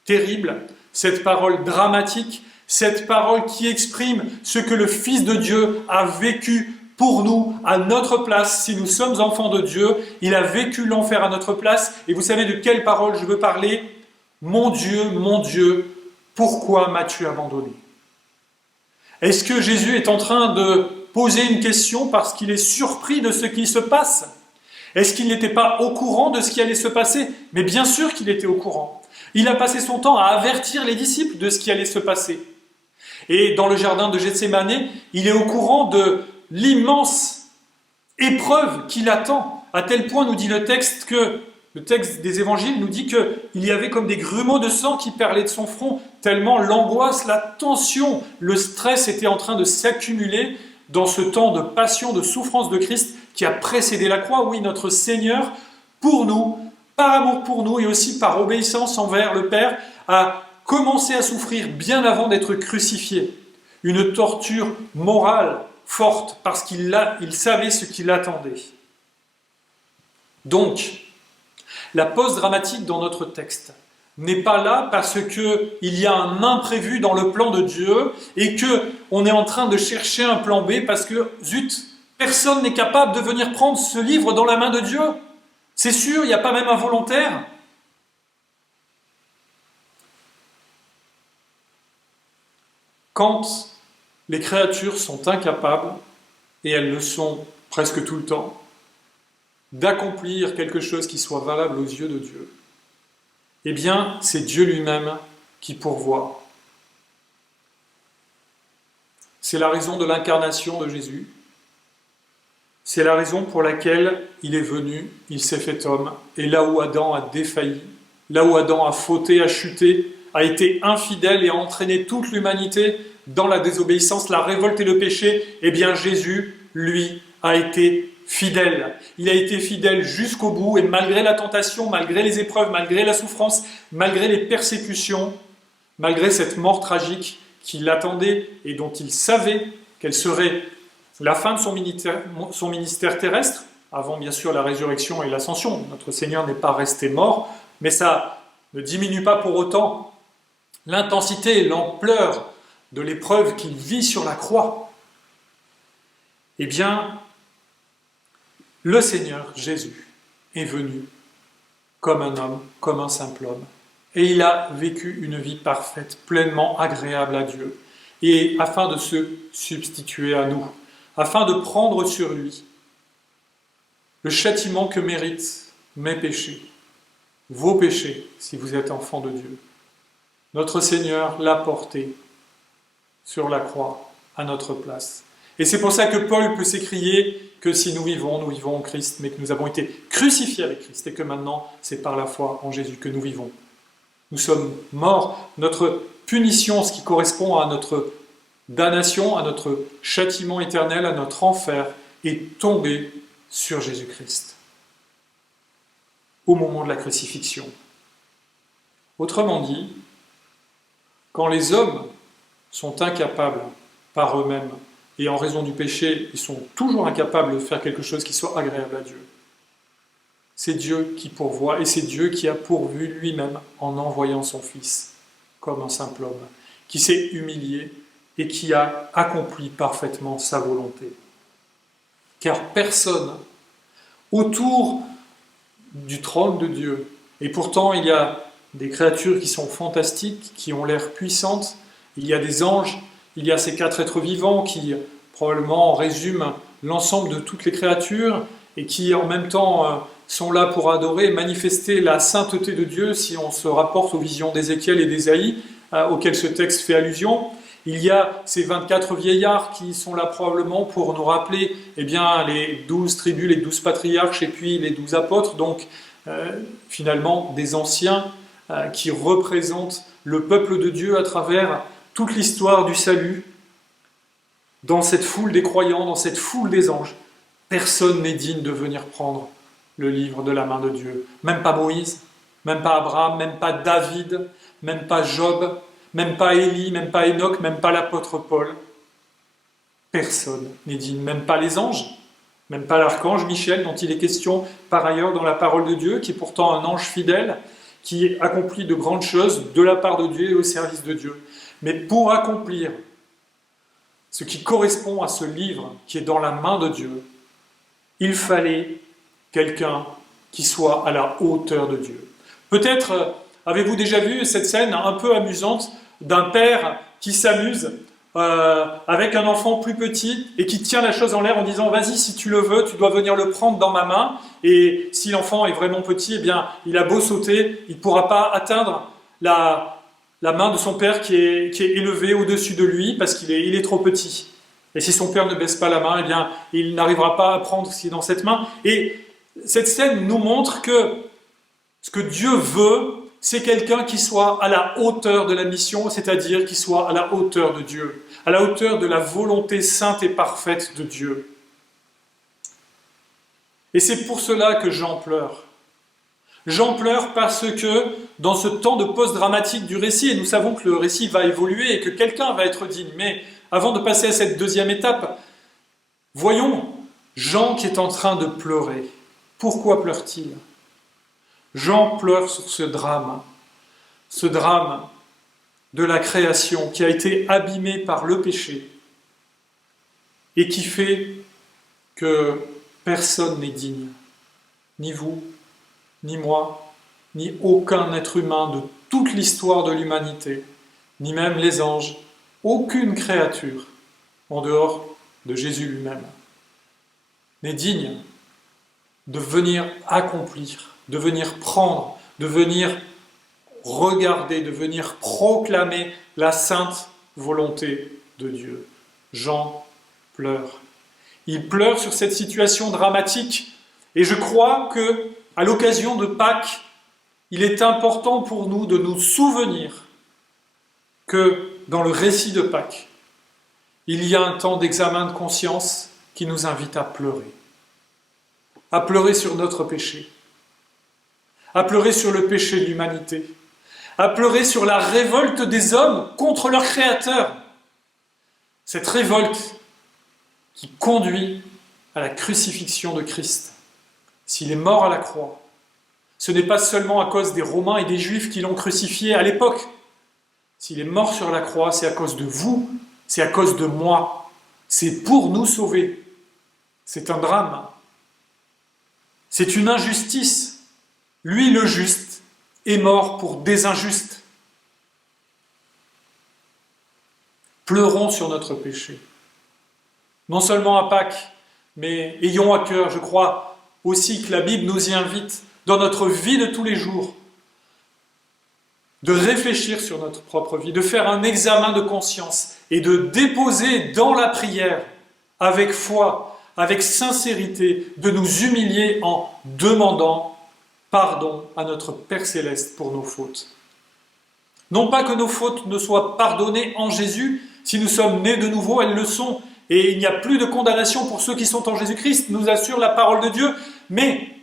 terrible, cette parole dramatique, cette parole qui exprime ce que le Fils de Dieu a vécu pour nous, à notre place. Si nous sommes enfants de Dieu, il a vécu l'enfer à notre place. Et vous savez de quelle parole je veux parler? Mon Dieu, pourquoi m'as-tu abandonné? Est-ce que Jésus est en train de poser une question parce qu'il est surpris de ce qui se passe? Est-ce qu'il n'était pas au courant de ce qui allait se passer? Mais bien sûr qu'il était au courant. Il a passé son temps à avertir les disciples de ce qui allait se passer. Et dans le jardin de Gethsémanée, il est au courant de l'immense épreuve qui l'attend, à tel point, nous dit le texte des évangiles nous dit qu'il y avait comme des grumeaux de sang qui perlaient de son front, tellement l'angoisse, la tension, le stress était en train de s'accumuler dans ce temps de passion, de souffrance de Christ qui a précédé la croix. Oui, notre Seigneur, pour nous, par amour pour nous et aussi par obéissance envers le Père, a commencé à souffrir bien avant d'être crucifié. Une torture morale forte parce qu'il savait ce qui l'attendait. Donc, la pause dramatique dans notre texte n'est pas là parce qu'il y a un imprévu dans le plan de Dieu et qu'on est en train de chercher un plan B parce que, zut, personne n'est capable de venir prendre ce livre dans la main de Dieu. C'est sûr, il n'y a pas même un volontaire. Quand les créatures sont incapables, et elles le sont presque tout le temps, d'accomplir quelque chose qui soit valable aux yeux de Dieu, eh bien, c'est Dieu lui-même qui pourvoit. C'est la raison de l'incarnation de Jésus. C'est la raison pour laquelle il est venu, il s'est fait homme, et là où Adam a défailli, là où Adam a fauté, a chuté, a été infidèle et a entraîné toute l'humanité dans la désobéissance, la révolte et le péché, eh bien Jésus, lui, a été fidèle. Il a été fidèle jusqu'au bout et malgré la tentation, malgré les épreuves, malgré la souffrance, malgré les persécutions, malgré cette mort tragique qui l'attendait et dont il savait qu'elle serait la fin de son ministère terrestre, avant bien sûr la résurrection et l'ascension. Notre Seigneur n'est pas resté mort, mais ça ne diminue pas pour autant l'intensité et l'ampleur de l'épreuve qu'il vit sur la croix. Eh bien, le Seigneur Jésus est venu comme un homme, comme un simple homme, et il a vécu une vie parfaite, pleinement agréable à Dieu, et afin de se substituer à nous, afin de prendre sur lui le châtiment que méritent mes péchés, vos péchés, si vous êtes enfants de Dieu. Notre Seigneur l'a porté sur la croix à notre place. Et c'est pour ça que Paul peut s'écrier que si nous vivons en Christ, mais que nous avons été crucifiés avec Christ, et que maintenant, c'est par la foi en Jésus que nous vivons. Nous sommes morts, notre punition, ce qui correspond à notre damnation, à notre châtiment éternel, à notre enfer, est tombé sur Jésus-Christ au moment de la crucifixion. Autrement dit, quand les hommes sont incapables par eux-mêmes, et en raison du péché, ils sont toujours incapables de faire quelque chose qui soit agréable à Dieu, c'est Dieu qui pourvoit, et c'est Dieu qui a pourvu lui-même en envoyant son Fils comme un simple homme, qui s'est humilié et qui a accompli parfaitement sa volonté. Car personne autour du trône de Dieu, et pourtant il y a des créatures qui sont fantastiques, qui ont l'air puissantes, il y a des anges, il y a ces 4 êtres vivants qui probablement résument l'ensemble de toutes les créatures et qui en même temps sont là pour adorer et manifester la sainteté de Dieu si on se rapporte aux visions d'Ézéchiel et d'Ésaïe auxquelles ce texte fait allusion. Il y a ces 24 vieillards qui sont là probablement pour nous rappeler les 12 tribus, les 12 patriarches et puis les 12 apôtres, donc finalement des anciens qui représentent le peuple de Dieu à travers toute l'histoire du salut. Dans cette foule des croyants, dans cette foule des anges, personne n'est digne de venir prendre le livre de la main de Dieu. Même pas Moïse, même pas Abraham, même pas David, même pas Job, même pas Élie, même pas Enoch, même pas l'apôtre Paul. Personne n'est digne, même pas les anges, même pas l'archange Michel, dont il est question par ailleurs dans la parole de Dieu, qui est pourtant un ange fidèle, qui accomplit de grandes choses de la part de Dieu et au service de Dieu. Mais pour accomplir ce qui correspond à ce livre qui est dans la main de Dieu, il fallait quelqu'un qui soit à la hauteur de Dieu. Peut-être avez-vous déjà vu cette scène un peu amusante d'un père qui s'amuse avec un enfant plus petit et qui tient la chose en l'air en disant « Vas-y, si tu le veux, tu dois venir le prendre dans ma main. » Et si l'enfant est vraiment petit, il a beau sauter, il ne pourra pas atteindre la main de son père qui est élevée au-dessus de lui parce qu'il est trop petit. Et si son père ne baisse pas la main, il n'arrivera pas à prendre ce qui est dans cette main. Et cette scène nous montre que ce que Dieu veut, c'est quelqu'un qui soit à la hauteur de la mission, c'est-à-dire qui soit à la hauteur de Dieu, à la hauteur de la volonté sainte et parfaite de Dieu. Et c'est pour cela que Jean pleure. Jean pleure parce que dans ce temps de post-dramatique du récit, et nous savons que le récit va évoluer et que quelqu'un va être digne, mais avant de passer à cette deuxième étape, voyons Jean qui est en train de pleurer. Pourquoi pleure-t-il ? Jean pleure sur ce drame de la création qui a été abîmée par le péché et qui fait que personne n'est digne, ni vous, ni moi, ni aucun être humain de toute l'histoire de l'humanité, ni même les anges, aucune créature en dehors de Jésus lui-même n'est digne de venir accomplir, de venir prendre, de venir regarder, de venir proclamer la sainte volonté de Dieu. Jean pleure. Il pleure sur cette situation dramatique et je crois que à l'occasion de Pâques, il est important pour nous de nous souvenir que dans le récit de Pâques, il y a un temps d'examen de conscience qui nous invite à pleurer sur notre péché, à pleurer sur le péché de l'humanité, à pleurer sur la révolte des hommes contre leur Créateur. Cette révolte qui conduit à la crucifixion de Christ. S'il est mort à la croix, ce n'est pas seulement à cause des Romains et des Juifs qui l'ont crucifié à l'époque. S'il est mort sur la croix, c'est à cause de vous, c'est à cause de moi. C'est pour nous sauver. C'est un drame. C'est une injustice. Lui, le juste, est mort pour des injustes. Pleurons sur notre péché. Non seulement à Pâques, mais ayons à cœur, je crois, aussi que la Bible nous y invite, dans notre vie de tous les jours, de réfléchir sur notre propre vie, de faire un examen de conscience et de déposer dans la prière, avec foi, avec sincérité, de nous humilier en demandant pardon à notre Père Céleste pour nos fautes. Non pas que nos fautes ne soient pardonnées en Jésus, si nous sommes nés de nouveau, elles le sont, et il n'y a plus de condamnation pour ceux qui sont en Jésus-Christ, nous assure la parole de Dieu, mais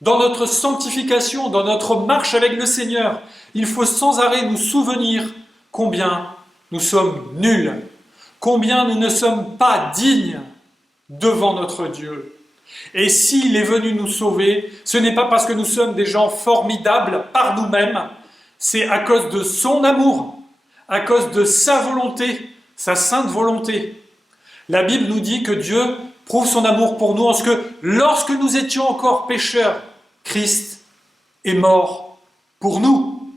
dans notre sanctification, dans notre marche avec le Seigneur, Il faut sans arrêt nous souvenir combien nous sommes nuls, combien nous ne sommes pas dignes devant notre Dieu. Et s'il est venu nous sauver, ce n'est pas parce que nous sommes des gens formidables par nous-mêmes, c'est à cause de son amour, à cause de sa volonté, sa sainte volonté. La Bible nous dit que Dieu prouve son amour pour nous en ce que lorsque nous étions encore pécheurs, Christ est mort pour nous.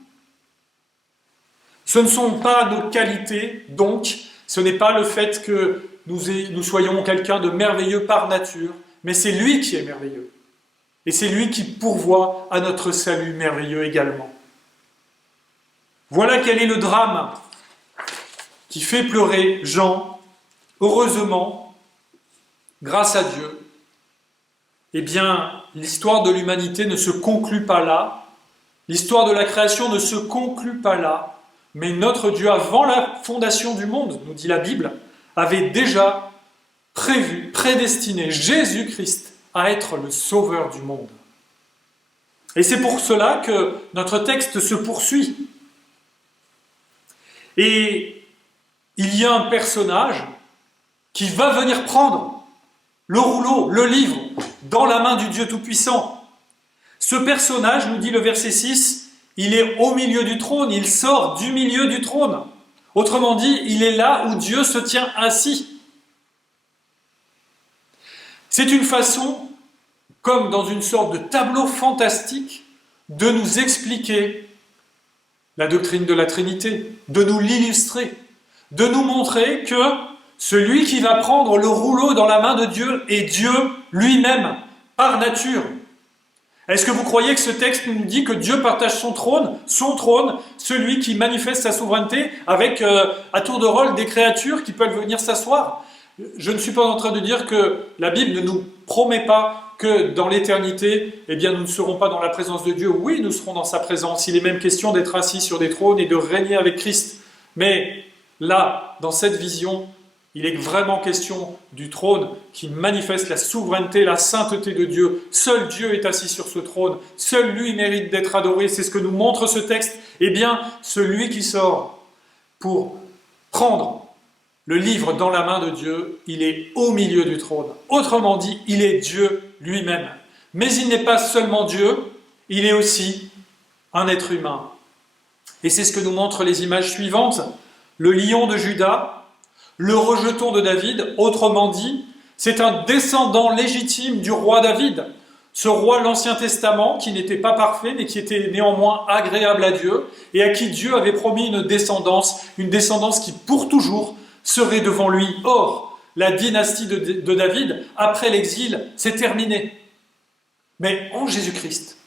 Ce ne sont pas nos qualités, donc ce n'est pas le fait que nous soyons quelqu'un de merveilleux par nature, mais c'est lui qui est merveilleux. Et c'est lui qui pourvoit à notre salut merveilleux également. Voilà quel est le drame qui fait pleurer Jean. Heureusement, grâce à Dieu, eh bien, l'histoire de l'humanité ne se conclut pas là, l'histoire de la création ne se conclut pas là, mais notre Dieu, avant la fondation du monde, nous dit la Bible, avait déjà prévu, prédestiné Jésus-Christ à être le sauveur du monde. Et c'est pour cela que notre texte se poursuit. Et il y a un personnage qui va venir prendre le rouleau, le livre, dans la main du Dieu Tout-Puissant. Ce personnage, nous dit le verset 6, il est au milieu du trône, il sort du milieu du trône. Autrement dit, il est là où Dieu se tient assis. C'est une façon, comme dans une sorte de tableau fantastique, de nous expliquer la doctrine de la Trinité, de nous l'illustrer, de nous montrer que celui qui va prendre le rouleau dans la main de Dieu est Dieu lui-même, par nature. Est-ce que vous croyez que ce texte nous dit que Dieu partage son trône, celui qui manifeste sa souveraineté, avec à tour de rôle des créatures qui peuvent venir s'asseoir? Je ne suis pas en train de dire que la Bible ne nous promet pas que dans l'éternité, eh bien, nous ne serons pas dans la présence de Dieu. Oui, nous serons dans sa présence. Il est même question d'être assis sur des trônes et de régner avec Christ. Mais là, dans cette vision, il est vraiment question du trône qui manifeste la souveraineté, la sainteté de Dieu. Seul Dieu est assis sur ce trône. Seul lui mérite d'être adoré. C'est ce que nous montre ce texte. Eh bien, celui qui sort pour prendre le livre dans la main de Dieu, il est au milieu du trône. Autrement dit, il est Dieu lui-même. Mais il n'est pas seulement Dieu, il est aussi un être humain. Et c'est ce que nous montrent les images suivantes. Le lion de Juda, le rejeton de David, autrement dit, c'est un descendant légitime du roi David. Ce roi de l'Ancien Testament, qui n'était pas parfait, mais qui était néanmoins agréable à Dieu, et à qui Dieu avait promis une descendance qui pour toujours serait devant lui. Or, la dynastie de David, après l'exil, c'est terminé. Mais en Jésus-Christ,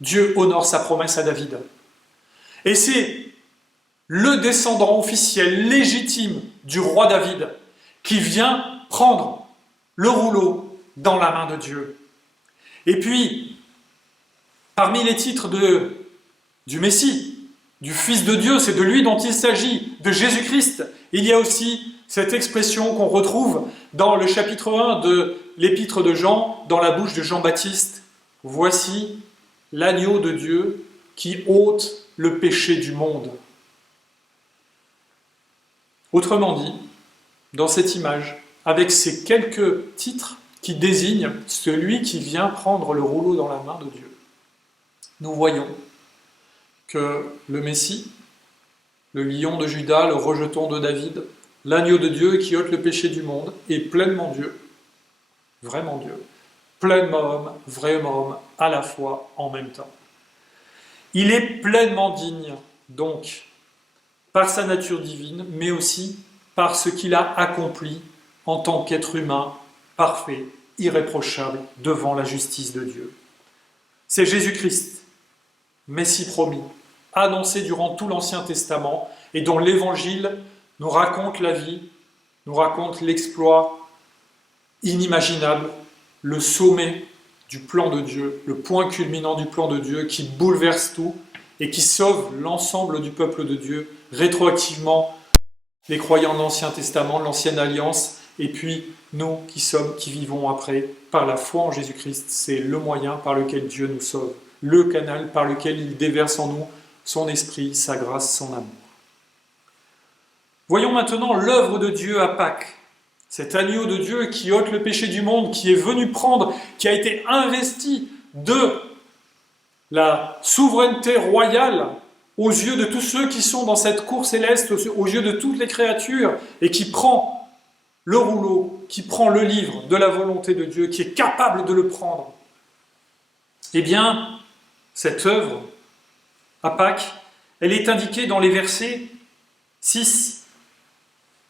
Dieu honore sa promesse à David. Et c'est le descendant officiel, légitime du roi David, qui vient prendre le rouleau dans la main de Dieu. Et puis, parmi les titres du Messie, du Fils de Dieu, c'est de lui dont il s'agit, de Jésus-Christ, il y a aussi cette expression qu'on retrouve dans le chapitre 1 de l'épître de Jean, dans la bouche de Jean-Baptiste. Voici l'agneau de Dieu qui ôte le péché du monde. Autrement dit, dans cette image, avec ces quelques titres qui désignent celui qui vient prendre le rouleau dans la main de Dieu, nous voyons que le Messie, le lion de Juda, le rejeton de David, l'agneau de Dieu qui ôte le péché du monde, est pleinement Dieu, vraiment Dieu, pleinement homme, vraiment homme, à la fois, en même temps. Il est pleinement digne, donc, par sa nature divine, mais aussi par ce qu'il a accompli en tant qu'être humain, parfait, irréprochable, devant la justice de Dieu. C'est Jésus-Christ, Messie promis, annoncé durant tout l'Ancien Testament et dont l'Évangile nous raconte la vie, nous raconte l'exploit inimaginable, le sommet du plan de Dieu, le point culminant du plan de Dieu qui bouleverse tout et qui sauve l'ensemble du peuple de Dieu, rétroactivement les croyants de l'Ancien Testament, de l'Ancienne Alliance, et puis nous qui vivons après par la foi en Jésus-Christ. C'est le moyen par lequel Dieu nous sauve, le canal par lequel il déverse en nous son esprit, sa grâce, son amour. Voyons maintenant l'œuvre de Dieu à Pâques. Cet agneau de Dieu qui ôte le péché du monde, qui est venu prendre, qui a été investi de la souveraineté royale aux yeux de tous ceux qui sont dans cette cour céleste, aux yeux de toutes les créatures, et qui prend le rouleau, qui prend le livre de la volonté de Dieu, qui est capable de le prendre. Eh bien, cette œuvre, à Pâques, elle est indiquée dans les versets 6,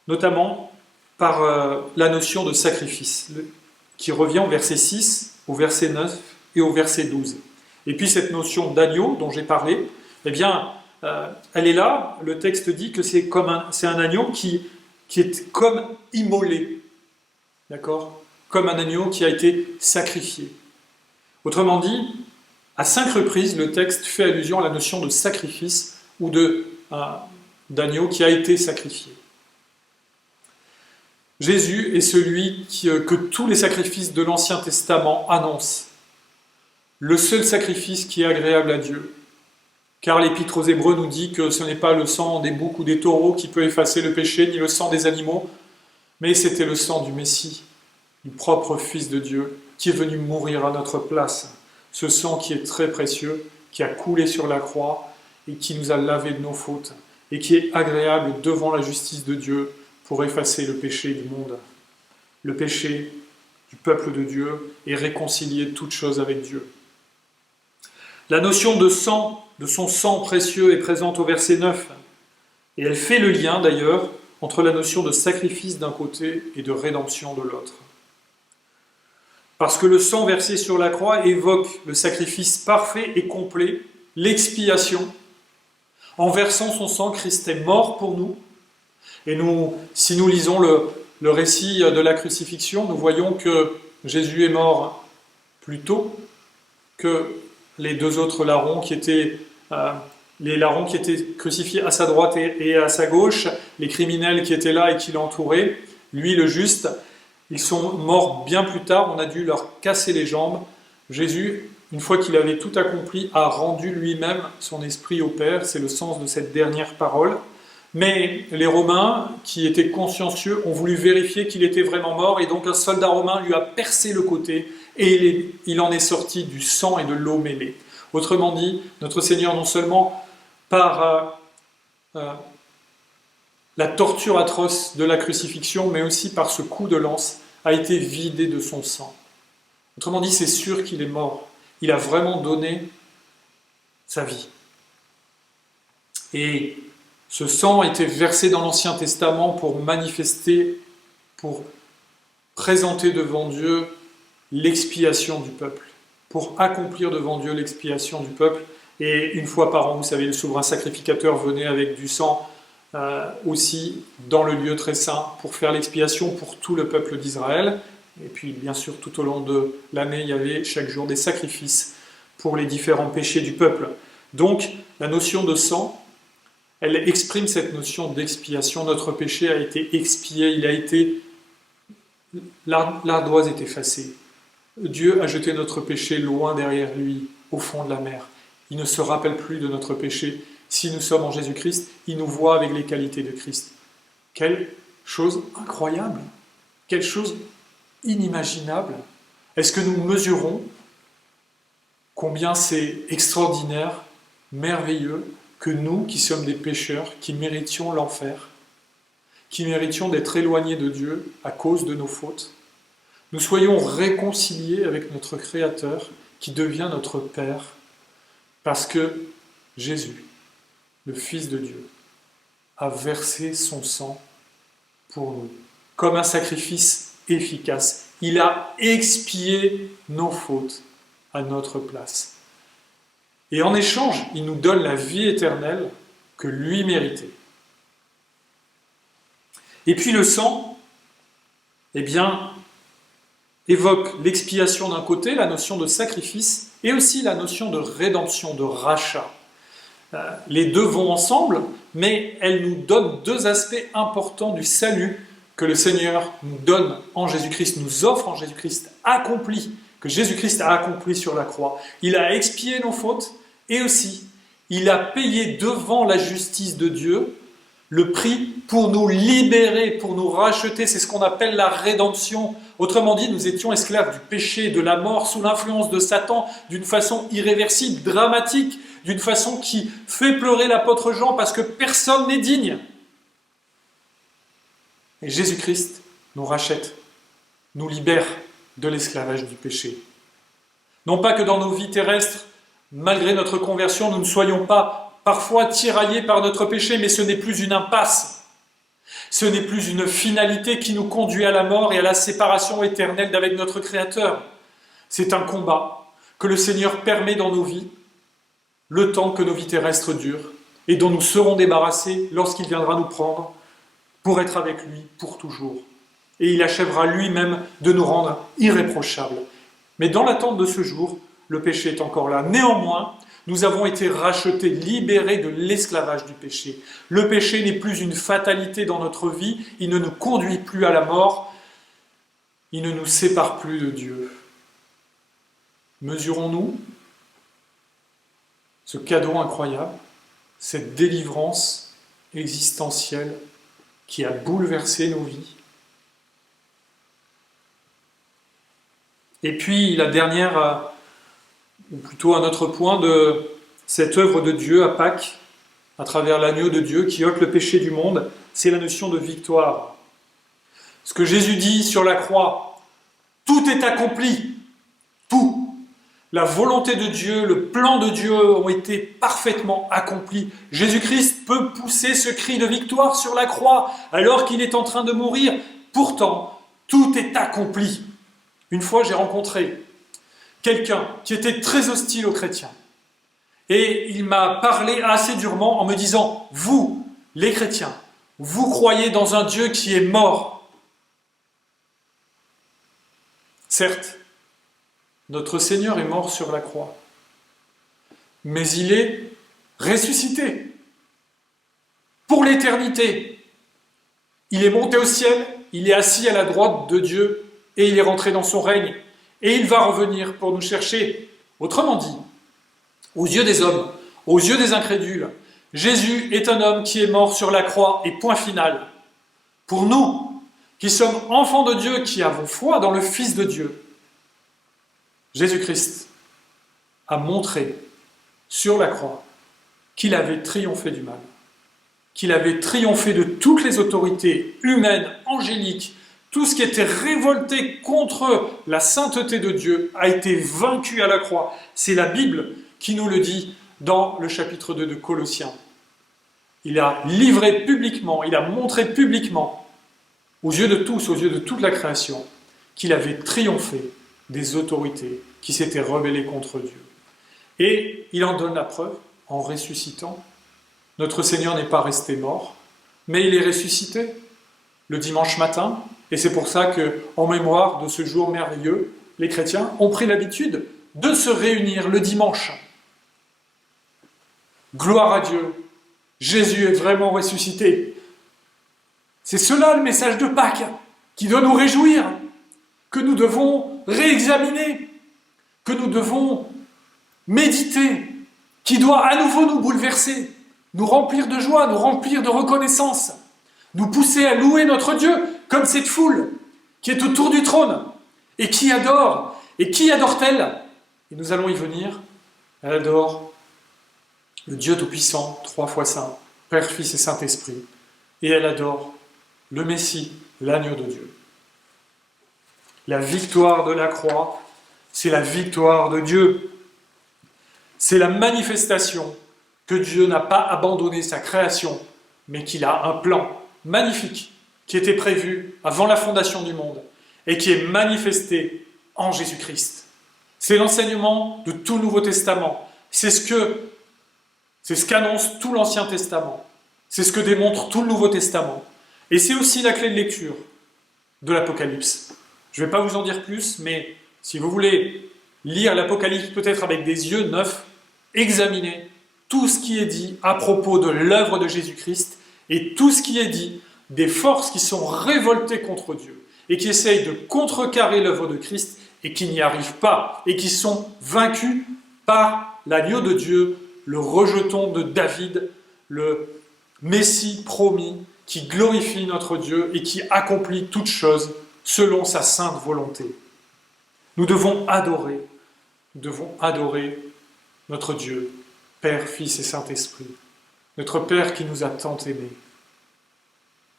notamment par la notion de sacrifice, qui revient au verset 6, au verset 9 et au verset 12. Et puis cette notion d'agneau dont j'ai parlé, eh bien, elle est là. Le texte dit que c'est un agneau qui est comme immolé, d'accord ? Comme un agneau qui a été sacrifié. Autrement dit, à 5 reprises, le texte fait allusion à la notion de sacrifice ou d'agneau qui a été sacrifié. Jésus est celui que tous les sacrifices de l'Ancien Testament annoncent. Le seul sacrifice qui est agréable à Dieu. Car l'Épître aux Hébreux nous dit que ce n'est pas le sang des boucs ou des taureaux qui peut effacer le péché, ni le sang des animaux, mais c'était le sang du Messie, du propre Fils de Dieu, qui est venu mourir à notre place. Ce sang qui est très précieux, qui a coulé sur la croix et qui nous a lavé de nos fautes, et qui est agréable devant la justice de Dieu pour effacer le péché du monde. Le péché du peuple de Dieu et réconcilier toutes choses avec Dieu. La notion de sang, de son sang précieux est présente au verset 9. Et elle fait le lien d'ailleurs entre la notion de sacrifice d'un côté et de rédemption de l'autre. Parce que le sang versé sur la croix évoque le sacrifice parfait et complet, l'expiation. En versant son sang, Christ est mort pour nous. Et si nous lisons le récit de la crucifixion, nous voyons que Jésus est mort plus tôt que les deux autres larrons qui étaient les larrons qui étaient crucifiés à sa droite et à sa gauche, les criminels qui étaient là et qui l'entouraient, lui le juste, ils sont morts bien plus tard, on a dû leur casser les jambes. Jésus, une fois qu'il avait tout accompli, a rendu lui-même son esprit au Père, c'est le sens de cette dernière parole. Mais les Romains, qui étaient consciencieux, ont voulu vérifier qu'il était vraiment mort, et donc un soldat romain lui a percé le côté, et il en est sorti du sang et de l'eau mêlée. Autrement dit, notre Seigneur, non seulement par la torture atroce de la crucifixion, mais aussi par ce coup de lance, a été vidé de son sang. Autrement dit, c'est sûr qu'il est mort. Il a vraiment donné sa vie. Et ce sang était versé dans l'Ancien Testament pour manifester, pour présenter devant Dieu l'expiation du peuple, pour accomplir devant Dieu l'expiation du peuple. Et une fois par an, vous savez, le souverain sacrificateur venait avec du sang aussi dans le lieu très saint pour faire l'expiation pour tout le peuple d'Israël. Et puis, bien sûr, tout au long de l'année, il y avait chaque jour des sacrifices pour les différents péchés du peuple. Donc, la notion de sang, elle exprime cette notion d'expiation. Notre péché a été expié, l'ardoise est effacée. Dieu a jeté notre péché loin derrière lui, au fond de la mer. Il ne se rappelle plus de notre péché. Si nous sommes en Jésus-Christ, il nous voit avec les qualités de Christ. Quelle chose incroyable, quelle chose inimaginable. Est-ce que nous mesurons combien c'est extraordinaire, merveilleux, que nous, qui sommes des pécheurs, qui méritions l'enfer, qui méritions d'être éloignés de Dieu à cause de nos fautes, nous soyons réconciliés avec notre Créateur, qui devient notre Père, parce que Jésus, le Fils de Dieu, a versé son sang pour nous, comme un sacrifice efficace. Il a expié nos fautes à notre place. Et en échange, il nous donne la vie éternelle que lui méritait. Et puis le sang, eh bien, évoque l'expiation d'un côté, la notion de sacrifice, et aussi la notion de rédemption, de rachat. Les deux vont ensemble, mais elles nous donnent deux aspects importants du salut que le Seigneur nous donne en Jésus-Christ, nous offre en Jésus-Christ, accompli, que Jésus-Christ a accompli sur la croix. Il a expié nos fautes, et aussi, Il a payé devant la justice de Dieu le prix pour nous libérer, pour nous racheter. C'est ce qu'on appelle la rédemption. Autrement dit, nous étions esclaves du péché, de la mort, sous l'influence de Satan, d'une façon irréversible, dramatique, d'une façon qui fait pleurer l'apôtre Jean parce que personne n'est digne. Et Jésus-Christ nous rachète, nous libère de l'esclavage du péché. Non pas que dans nos vies terrestres, malgré notre conversion, nous ne soyons pas parfois tiraillés par notre péché, mais ce n'est plus une impasse. Ce n'est plus une finalité qui nous conduit à la mort et à la séparation éternelle d'avec notre Créateur. C'est un combat que le Seigneur permet dans nos vies, le temps que nos vies terrestres durent, et dont nous serons débarrassés lorsqu'il viendra nous prendre pour être avec lui pour toujours. Et il achèvera lui-même de nous rendre irréprochables. Mais dans l'attente de ce jour, le péché est encore là. Néanmoins, nous avons été rachetés, libérés de l'esclavage du péché. Le péché n'est plus une fatalité dans notre vie, il ne nous conduit plus à la mort, il ne nous sépare plus de Dieu. Mesurons-nous ce cadeau incroyable, cette délivrance existentielle qui a bouleversé nos vies. Et puis la dernière, ou plutôt un autre point de cette œuvre de Dieu à Pâques, à travers l'agneau de Dieu qui ôte le péché du monde, c'est la notion de victoire. Ce que Jésus dit sur la croix, tout est accompli, tout. La volonté de Dieu, le plan de Dieu ont été parfaitement accomplis. Jésus-Christ peut pousser ce cri de victoire sur la croix alors qu'il est en train de mourir. Pourtant, tout est accompli. Une fois, j'ai rencontré quelqu'un qui était très hostile aux chrétiens. Et il m'a parlé assez durement en me disant « Vous, les chrétiens, vous croyez dans un Dieu qui est mort. » Certes, notre Seigneur est mort sur la croix, mais il est ressuscité pour l'éternité. Il est monté au ciel, il est assis à la droite de Dieu et il est rentré dans son règne. Et il va revenir pour nous chercher. Autrement dit, aux yeux des hommes, aux yeux des incrédules, Jésus est un homme qui est mort sur la croix et point final. Pour nous, qui sommes enfants de Dieu, qui avons foi dans le Fils de Dieu, Jésus-Christ a montré sur la croix qu'il avait triomphé du mal, qu'il avait triomphé de toutes les autorités humaines, angéliques. Tout ce qui était révolté contre la sainteté de Dieu a été vaincu à la croix. C'est la Bible qui nous le dit dans le chapitre 2 de Colossiens. Il a livré publiquement, il a montré publiquement, aux yeux de tous, aux yeux de toute la création, qu'il avait triomphé des autorités qui s'étaient rebellées contre Dieu. Et il en donne la preuve en ressuscitant. Notre Seigneur n'est pas resté mort, mais il est ressuscité le dimanche matin. Et c'est pour ça qu'en mémoire de ce jour merveilleux, les chrétiens ont pris l'habitude de se réunir le dimanche. Gloire à Dieu, Jésus est vraiment ressuscité. C'est cela le message de Pâques, qui doit nous réjouir, que nous devons réexaminer, que nous devons méditer, qui doit à nouveau nous bouleverser, nous remplir de joie, nous remplir de reconnaissance, nous pousser à louer notre Dieu, comme cette foule qui est autour du trône et qui adore. Et qui adore-t-elle? Et nous allons y venir. Elle adore le Dieu Tout-Puissant, 3 fois Saint, Père, Fils et Saint-Esprit. Et elle adore le Messie, l'agneau de Dieu. La victoire de la croix, c'est la victoire de Dieu. C'est la manifestation que Dieu n'a pas abandonné sa création, mais qu'il a un plan magnifique qui était prévu avant la fondation du monde et qui est manifesté en Jésus-Christ. C'est l'enseignement de tout le Nouveau Testament. C'est ce qu'annonce tout l'Ancien Testament. C'est ce que démontre tout le Nouveau Testament. Et c'est aussi la clé de lecture de l'Apocalypse. Je ne vais pas vous en dire plus, mais si vous voulez lire l'Apocalypse peut-être avec des yeux neufs, examinez tout ce qui est dit à propos de l'œuvre de Jésus-Christ et tout ce qui est dit des forces qui sont révoltées contre Dieu et qui essayent de contrecarrer l'œuvre de Christ et qui n'y arrivent pas et qui sont vaincus par l'agneau de Dieu, le rejeton de David, le Messie promis, qui glorifie notre Dieu et qui accomplit toutes choses selon sa sainte volonté. Nous devons adorer notre Dieu, Père, Fils et Saint-Esprit, notre Père qui nous a tant aimés,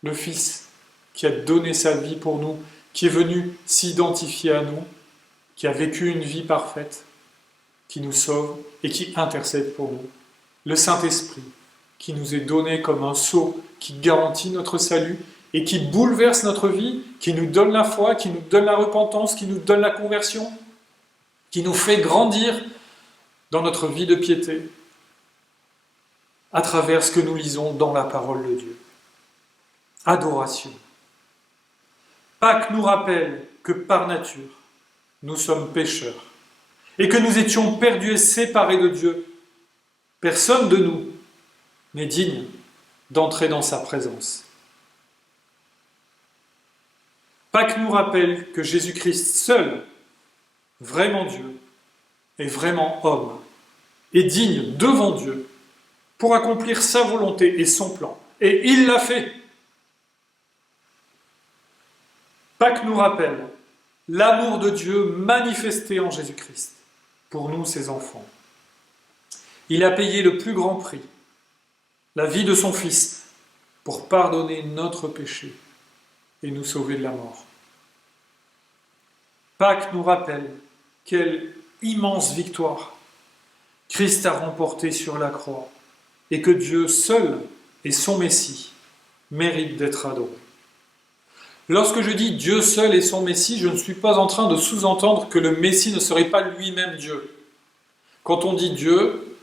le Fils qui a donné sa vie pour nous, qui est venu s'identifier à nous, qui a vécu une vie parfaite, qui nous sauve et qui intercède pour nous, le Saint-Esprit qui nous est donné comme un sceau qui garantit notre salut et qui bouleverse notre vie, qui nous donne la foi, qui nous donne la repentance, qui nous donne la conversion, qui nous fait grandir dans notre vie de piété à travers ce que nous lisons dans la parole de Dieu. Adoration. Pâques nous rappelle que par nature, nous sommes pécheurs et que nous étions perdus et séparés de Dieu. Personne de nous n'est digne d'entrer dans sa présence. Pâques nous rappelle que Jésus-Christ seul, vraiment Dieu et vraiment homme, est digne devant Dieu pour accomplir sa volonté et son plan. Et il l'a fait. Pâques nous rappelle l'amour de Dieu manifesté en Jésus-Christ pour nous, ses enfants. Il a payé le plus grand prix, la vie de son Fils, pour pardonner notre péché et nous sauver de la mort. Pâques nous rappelle quelle immense victoire Christ a remportée sur la croix et que Dieu seul et son Messie méritent d'être adorés. Lorsque je dis Dieu seul et son Messie, je ne suis pas en train de sous-entendre que le Messie ne serait pas lui-même Dieu. Quand on dit Dieu,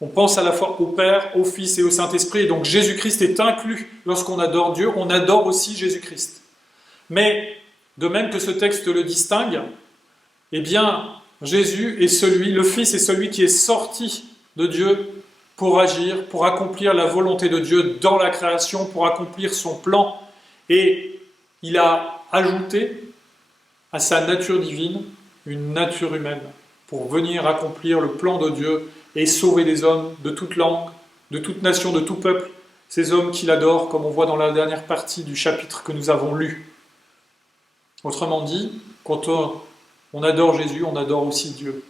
on pense à la fois au Père, au Fils et au Saint-Esprit, et donc Jésus-Christ est inclus. Lorsqu'on adore Dieu, on adore aussi Jésus-Christ. Mais, de même que ce texte le distingue, eh bien, Jésus est celui, le Fils est celui qui est sorti de Dieu pour agir, pour accomplir la volonté de Dieu dans la création, pour accomplir son plan. Et il a ajouté à sa nature divine une nature humaine pour venir accomplir le plan de Dieu et sauver des hommes de toute langue, de toute nation, de tout peuple, ces hommes qu'il adore, comme on voit dans la dernière partie du chapitre que nous avons lu. Autrement dit, quand on adore Jésus, on adore aussi Dieu.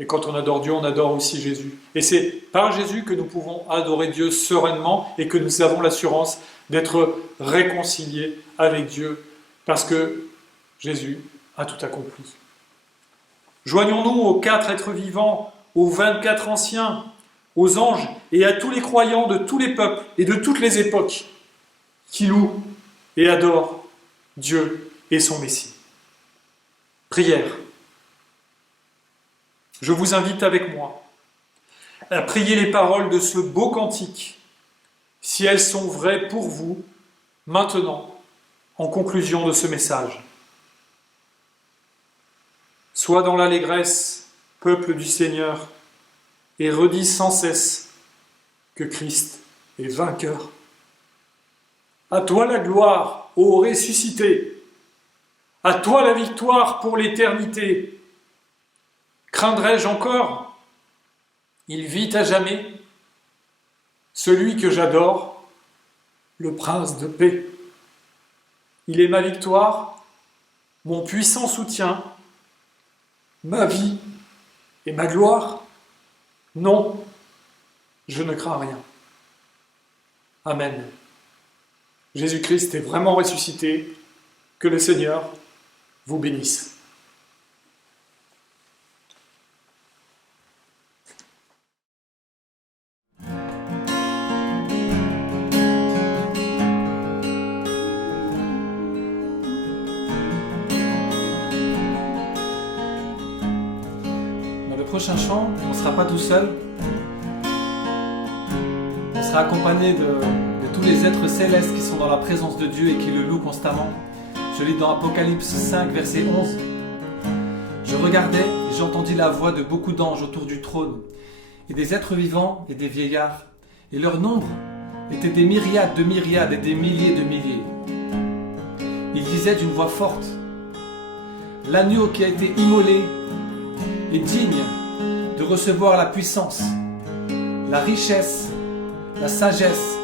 Et quand on adore Dieu, on adore aussi Jésus. Et c'est par Jésus que nous pouvons adorer Dieu sereinement et que nous avons l'assurance d'être réconciliés avec Dieu, parce que Jésus a tout accompli. Joignons-nous aux 4 êtres vivants, aux 24 anciens, aux anges et à tous les croyants de tous les peuples et de toutes les époques qui louent et adorent Dieu et son Messie. Prière. Je vous invite avec moi à prier les paroles de ce beau cantique, si elles sont vraies pour vous, maintenant, en conclusion de ce message. Sois dans l'allégresse, peuple du Seigneur, et redis sans cesse que Christ est vainqueur. À toi la gloire, ô ressuscité, à toi la victoire pour l'éternité. Craindrais-je encore? Il vit à jamais. Celui que j'adore, le prince de paix. Il est ma victoire, mon puissant soutien, ma vie et ma gloire. Non, je ne crains rien. Amen. Jésus-Christ est vraiment ressuscité. Que le Seigneur vous bénisse. Prochain chant, on ne sera pas tout seul. On sera accompagné de tous les êtres célestes qui sont dans la présence de Dieu et qui le louent constamment. Je lis dans Apocalypse 5, verset 11. Je regardais et j'entendis la voix de beaucoup d'anges autour du trône, et des êtres vivants et des vieillards, et leur nombre était des myriades de myriades et des milliers de milliers. Ils disaient d'une voix forte: l'agneau qui a été immolé est digne de recevoir la puissance, la richesse, la sagesse,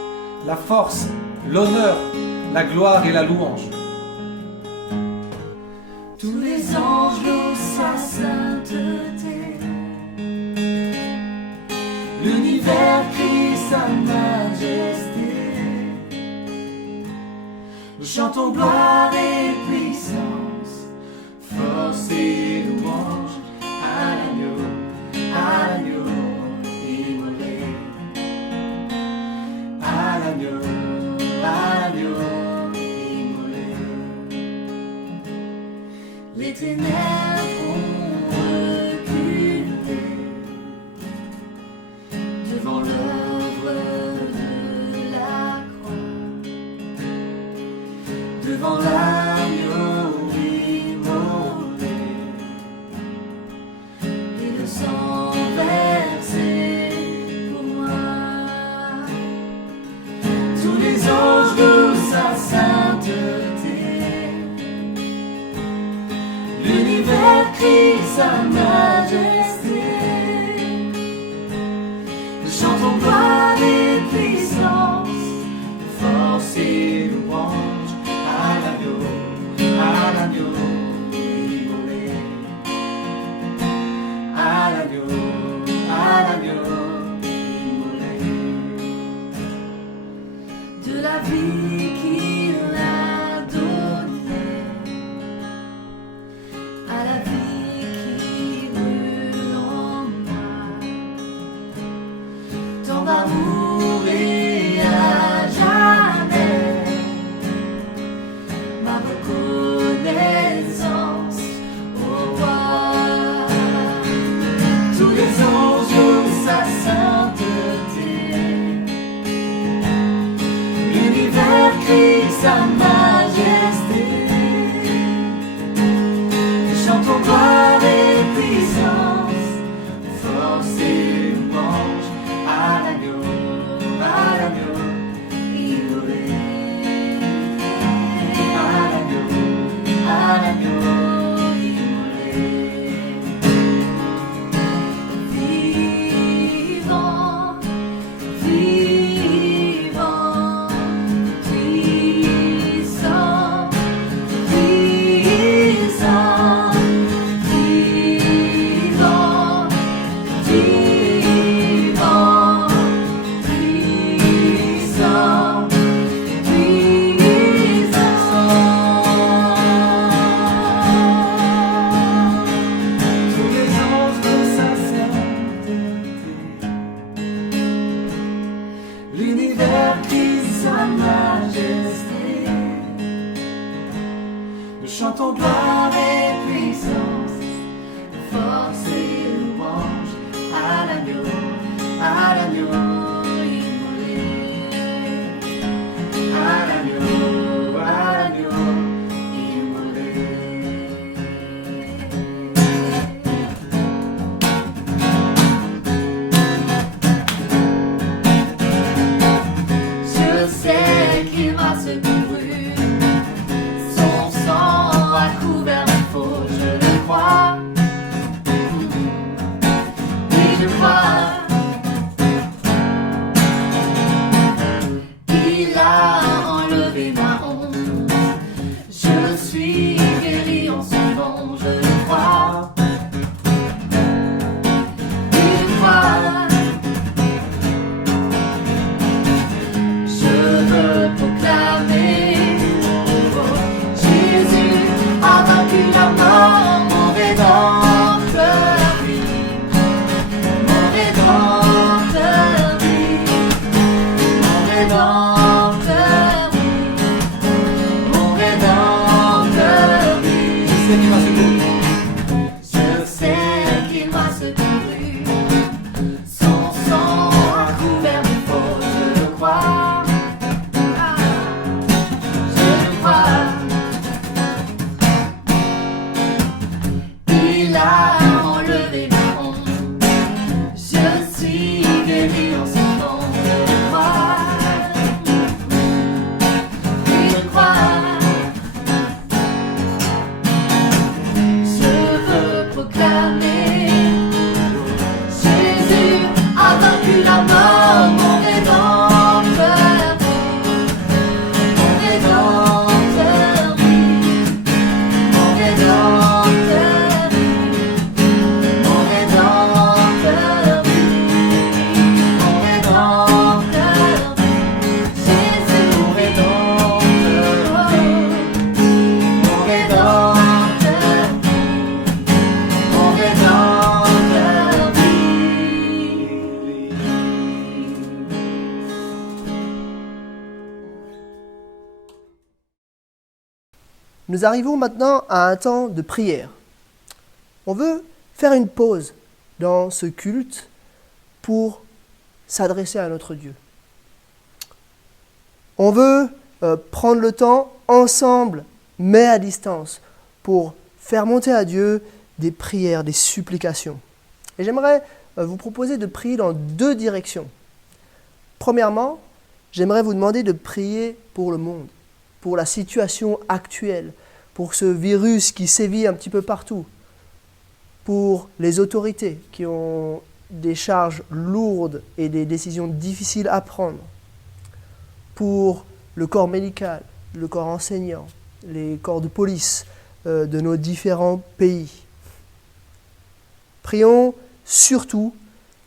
la force, l'honneur, la gloire et la louange. Tous les anges louent sa sainteté, l'univers crie sa majesté. Nous chantons gloire et puissance, force et louange à l'agneau immolé, à l'agneau immolé. Les ténèbres ont reculé devant l'œuvre de la croix, devant l'agneau immolé et le sang versé pour moi. Tous les anges louent sa sainteté, l'univers crie sa majesté. Chantons gloire et puissance, force et louange à l'agneau immolé, à l'agneau immolé. De la vie qu'il a donnée à la vie qui brûle en moi, tant d'amour et à jamais ma reconnaissance au roi. Tous les anges louent sa sainteté, l'univers crie sa majesté. Chantons gloire et puissance, force et louange à l'agneau immolé, à l'agneau immolé. Vivant, vivant, puissant, puissant. Vivant, vivant, puissant, tous les anges de sa sainteté, l'univers crie sa majesté. Nous chantons gloire et puissance, force et louange à l'agneau immolé, à l'agneau immolé. Je sais qu'il m'a secouru, son sang a couvert mes fautes, je le crois. Oui, je crois. Il a enlevé ma honte, je suis guéri en son nom, je le crois. Oui, je crois. Je veux proclamer, oh, Jésus a vaincu la mort, mon rédempteur vit, mon rédempteur vit, mon rédempteur vit, mon rédempteur vit. Je sais qu'il m'a secouru, je sais qu'il m'a secouru, son sang a couvert mes fautes, je le crois. Il a enlevé ma honte, je suis guéri en son nom, je le crois. Oui, je crois. Je veux proclamer, Jésus a vaincu la mort. nous arrivons maintenant à un temps de prière. On veut faire une pause dans ce culte pour s'adresser à notre Dieu. On veut prendre le temps ensemble, mais à distance, pour faire monter à Dieu des prières, des supplications. Et j'aimerais vous proposer de prier dans deux directions. Premièrement, j'aimerais vous demander de prier pour le monde, pour la situation actuelle, pour ce virus qui sévit un petit peu partout, pour les autorités qui ont des charges lourdes et des décisions difficiles à prendre, pour le corps médical, le corps enseignant, les corps de police de nos différents pays. Prions surtout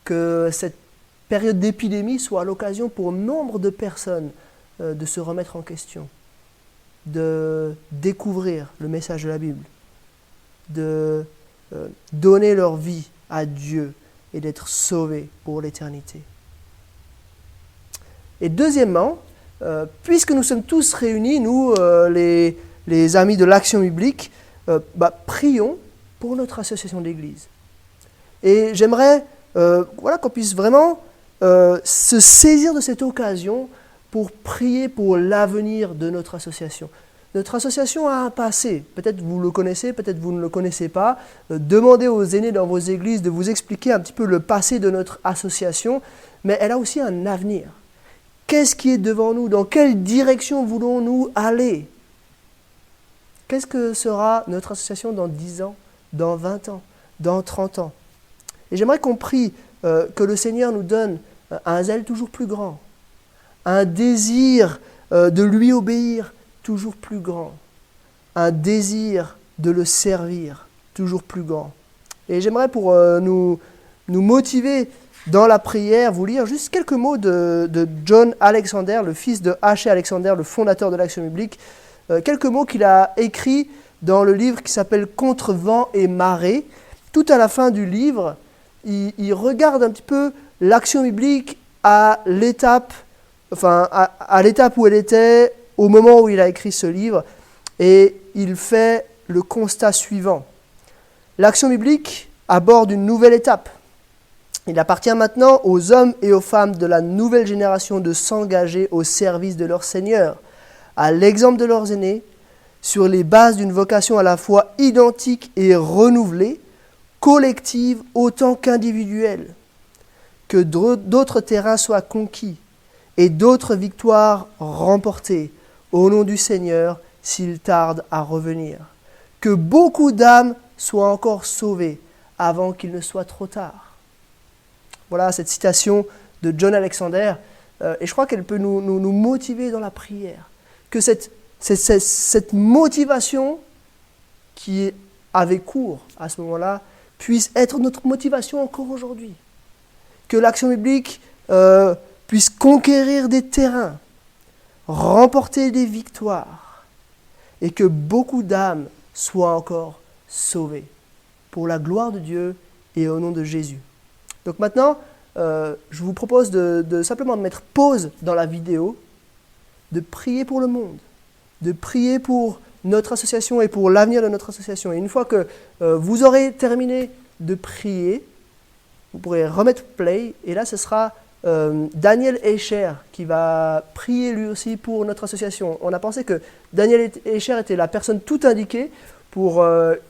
que cette période d'épidémie soit l'occasion pour nombre de personnes de se remettre en question, de découvrir le message de la Bible, de donner leur vie à Dieu et d'être sauvés pour l'éternité. Et deuxièmement, puisque nous sommes tous réunis, nous, les amis de l'Action biblique, prions pour notre association d'église. Et j'aimerais qu'on puisse vraiment se saisir de cette occasion pour prier pour l'avenir de notre association. Notre association a un passé, peut-être vous le connaissez, peut-être vous ne le connaissez pas. Demandez aux aînés dans vos églises de vous expliquer un petit peu le passé de notre association, mais elle a aussi un avenir. Qu'est-ce qui est devant nous? Dans quelle direction voulons-nous aller? Qu'est-ce que sera notre association dans 10 ans, dans 20 ans, dans 30 ans? Et j'aimerais qu'on prie que le Seigneur nous donne un zèle toujours plus grand, un désir de lui obéir toujours plus grand, un désir de le servir toujours plus grand. Et j'aimerais pour nous motiver dans la prière, vous lire juste quelques mots de John Alexander, le fils de H.C. Alexander, le fondateur de l'Action biblique, quelques mots qu'il a écrits dans le livre qui s'appelle « Contre vent et marée ». Tout à la fin du livre, il regarde un petit peu l'Action biblique à l'étape où elle était au moment où il a écrit ce livre, et il fait le constat suivant. L'Action biblique aborde une nouvelle étape. Il appartient maintenant aux hommes et aux femmes de la nouvelle génération de s'engager au service de leur Seigneur, à l'exemple de leurs aînés, sur les bases d'une vocation à la fois identique et renouvelée, collective autant qu'individuelle, que d'autres terrains soient conquis et d'autres victoires remportées au nom du Seigneur s'il tarde à revenir, que beaucoup d'âmes soient encore sauvées avant qu'il ne soit trop tard. Voilà cette citation de John Alexander, et je crois qu'elle peut nous motiver dans la prière. Que cette motivation qui avait cours à ce moment-là puisse être notre motivation encore aujourd'hui. Que l'Action biblique puisse conquérir des terrains, remporter des victoires, et que beaucoup d'âmes soient encore sauvées pour la gloire de Dieu et au nom de Jésus. Donc maintenant, je vous propose de simplement mettre pause dans la vidéo, de prier pour le monde, de prier pour notre association et pour l'avenir de notre association. Et une fois que vous aurez terminé de prier, vous pourrez remettre play, et là ce sera Daniel Escher qui va prier lui aussi pour notre association. On a pensé que Daniel Escher était la personne tout indiquée pour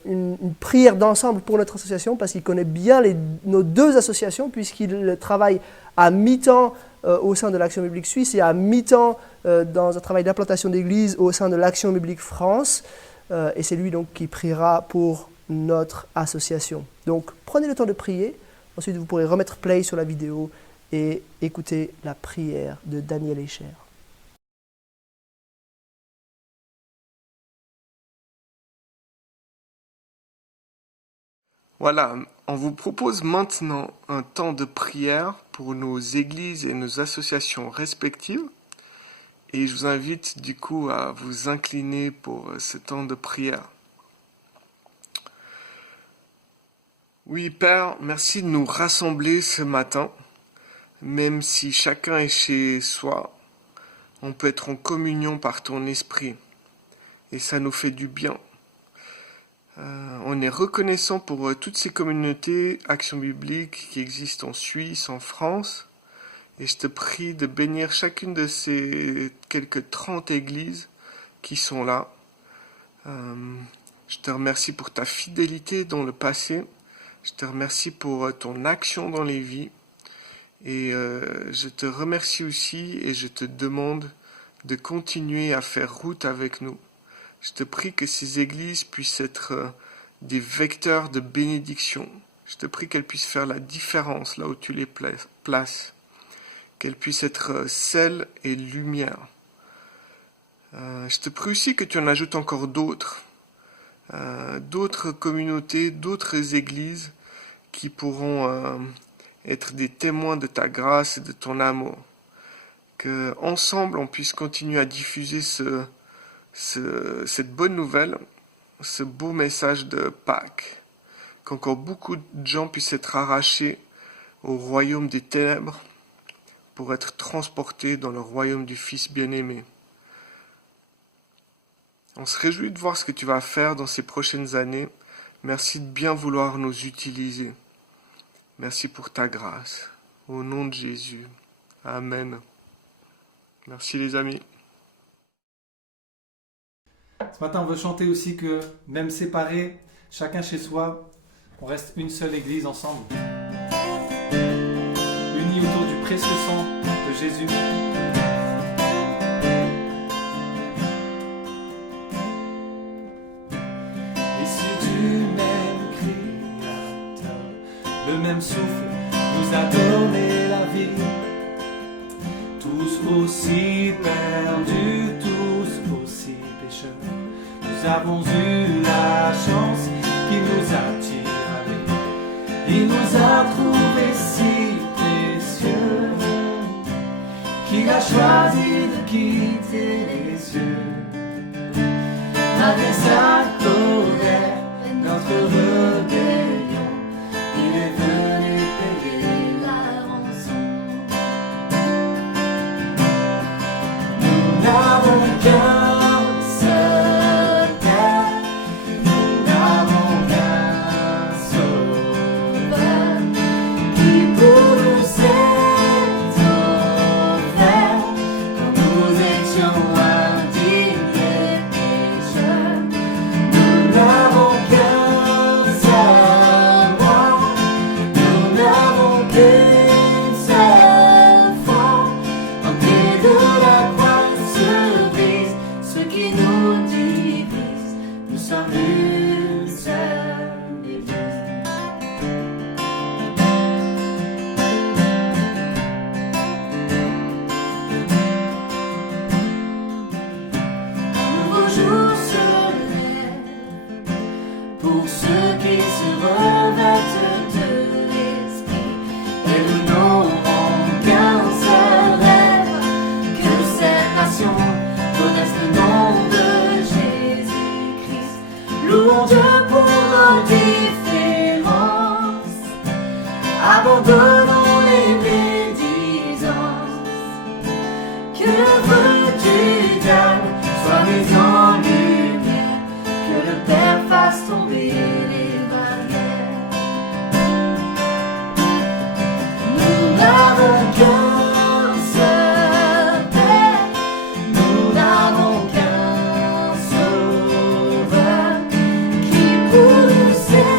une prière d'ensemble pour notre association, parce qu'il connaît bien nos deux associations, puisqu'il travaille à mi-temps au sein de l'Action biblique suisse et à mi-temps dans un travail d'implantation d'église au sein de l'Action biblique France. Et c'est lui donc qui priera pour notre association. Donc prenez le temps de prier, ensuite vous pourrez remettre play sur la vidéo et écouter la prière de Daniel Escher. Voilà, on vous propose maintenant un temps de prière pour nos églises et nos associations respectives. Et je vous invite du coup à vous incliner pour ce temps de prière. Oui, Père, merci de nous rassembler ce matin. Même si chacun est chez soi, on peut être en communion par ton esprit. et ça nous fait du bien. On est reconnaissant pour toutes ces communautés Action Biblique qui existent en Suisse, en France, et je te prie de bénir chacune de ces quelques 30 églises qui sont là. Je te remercie pour ta fidélité dans le passé. Je te remercie pour ton action dans les vies. Et je te remercie aussi et je te demande de continuer à faire route avec nous. Je te prie que ces églises puissent être des vecteurs de bénédiction. Je te prie qu'elles puissent faire la différence là où tu les places. Qu'elles puissent être sel et lumière. Je te prie aussi que tu en ajoutes encore d'autres. D'autres communautés, d'autres églises qui pourront être des témoins de ta grâce et de ton amour. Que ensemble on puisse continuer à diffuser cette bonne nouvelle, ce beau message de Pâques. Qu'encore beaucoup de gens puissent être arrachés au royaume des ténèbres pour être transportés dans le royaume du Fils bien-aimé. On se réjouit de voir ce que tu vas faire dans ces prochaines années. Merci de bien vouloir nous utiliser. Merci pour ta grâce. Au nom de Jésus. Amen. Merci les amis. Ce matin, on veut chanter aussi que, même séparés, chacun chez soi, on reste une seule église ensemble. Unis autour du précieux sang de Jésus. Le même souffle nous a donné la vie, tous aussi perdus, tous aussi pécheurs. Nous avons eu la chance qu'il nous attire avec lui. Il nous a trouvés si précieux qu'il a choisi de quitter les cieux. Malgré sa colère et notre rébellion, il est venu payer la rançon. Nous n'avons qu'un seul Père, nous n'avons qu'un Sauveur, qui pour nous s'est offert quand nous étions indignes et pécheurs. Nous n'avons qu'un seul roi, nous n'avons qu'une seule foi. Au pied de la croix se brise ce qui nous divise. Nous sommes une seule église. Un nouveau jour se lève pour ceux qui se revêtent de l'esprit, et nous n'aurons qu'un seul rêve, que cette nation connaisse le nom de Jésus-Christ. Louons Dieu pour nos différences, abandonnons les médisances, que le feu du diable soit mis en lumière, que le Père fasse tomber les barrières. Nous n'avons qu'un seul Père, nous n'avons qu'un Sauveur, qui pour nous s'est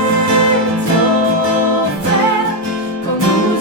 offert quand nous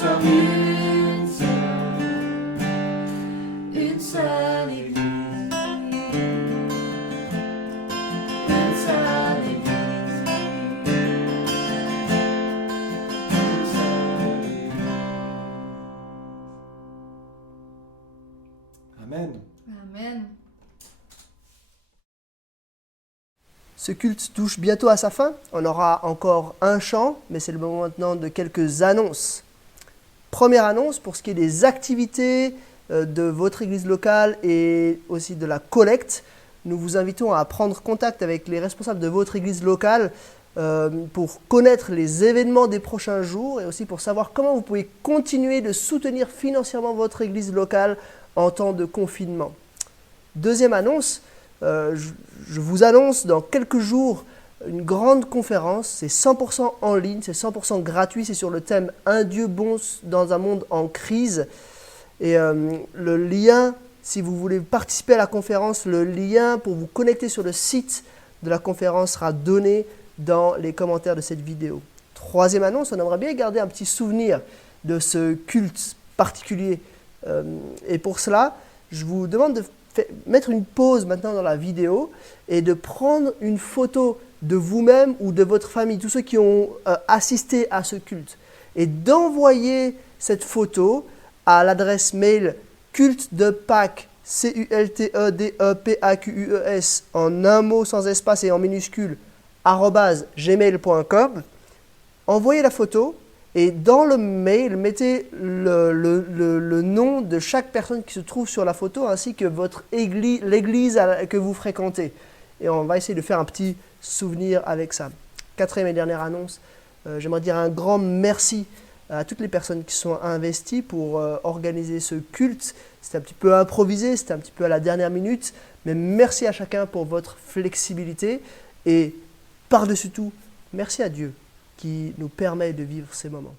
sommes une seule Église. Une seule Église. Une seule Église. Amen. Amen. Ce culte touche bientôt à sa fin. On aura encore un chant, mais c'est le moment maintenant de quelques annonces. Première annonce, pour ce qui est des activités de votre église locale et aussi de la collecte, nous vous invitons à prendre contact avec les responsables de votre église locale pour connaître les événements des prochains jours et aussi pour savoir comment vous pouvez continuer de soutenir financièrement votre église locale en temps de confinement. Deuxième annonce, je vous annonce dans quelques jours une grande conférence, c'est 100% en ligne, c'est 100% gratuit, c'est sur le thème « Un Dieu bon dans un monde en crise ». Et le lien, si vous voulez participer à la conférence, le lien pour vous connecter sur le site de la conférence sera donné dans les commentaires de cette vidéo. Troisième annonce, on aimerait bien garder un petit souvenir de ce culte particulier. Et pour cela, je vous demande de mettre une pause maintenant dans la vidéo et de prendre une photo de vous-même ou de votre famille, tous ceux qui ont assisté à ce culte, et d'envoyer cette photo à l'adresse mail cultedepâques, cultedepaqs, en un mot sans espace et en minuscule, @gmail.com. Envoyez la photo et dans le mail, mettez le nom de chaque personne qui se trouve sur la photo ainsi que l'église que vous fréquentez. Et on va essayer de faire un petit souvenir avec ça. Quatrième et dernière annonce, j'aimerais dire un grand merci à toutes les personnes qui sont investies pour organiser ce culte. C'était un petit peu improvisé, c'était un petit peu à la dernière minute, mais merci à chacun pour votre flexibilité et par-dessus tout, merci à Dieu qui nous permet de vivre ces moments.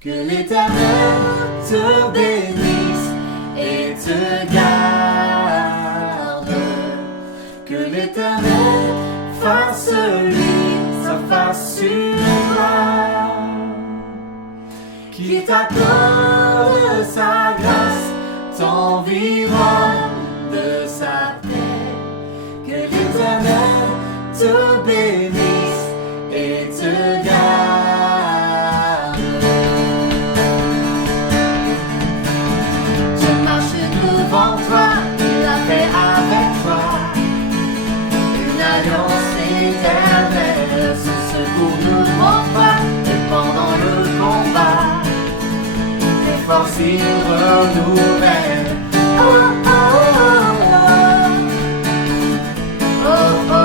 Que l'Éternel te bénisse et te garde. Que l'Éternel fasse lui sa face sur toi. Qu'il t'accorde sa grâce, t'environne de sa paix. Que l'Éternel te bénisse et te garde. Je marche devant toi, il a fait avec toi une alliance éternelle. Son secours ne manque pas, et pendant le combat, les forces il renouvelle. Oh, oh, oh, oh. Oh, oh, oh.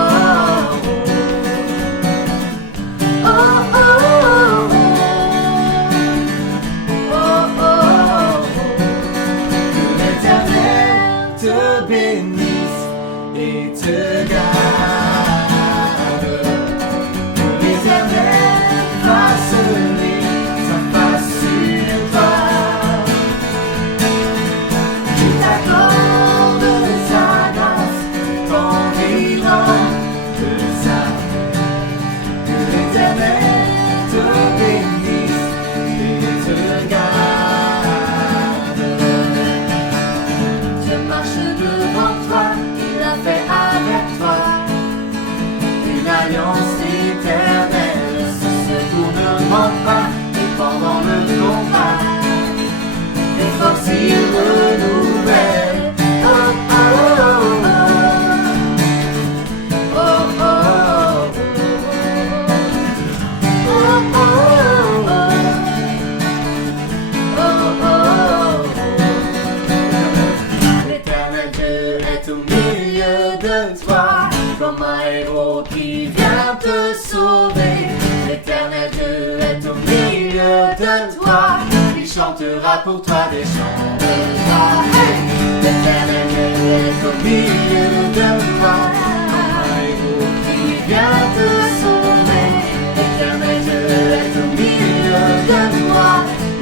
Chantera pour toi des chants de joie. Hey! L'Éternel est au milieu de toi, comme un héros qui vient te sauver. L'Éternel est au milieu de toi,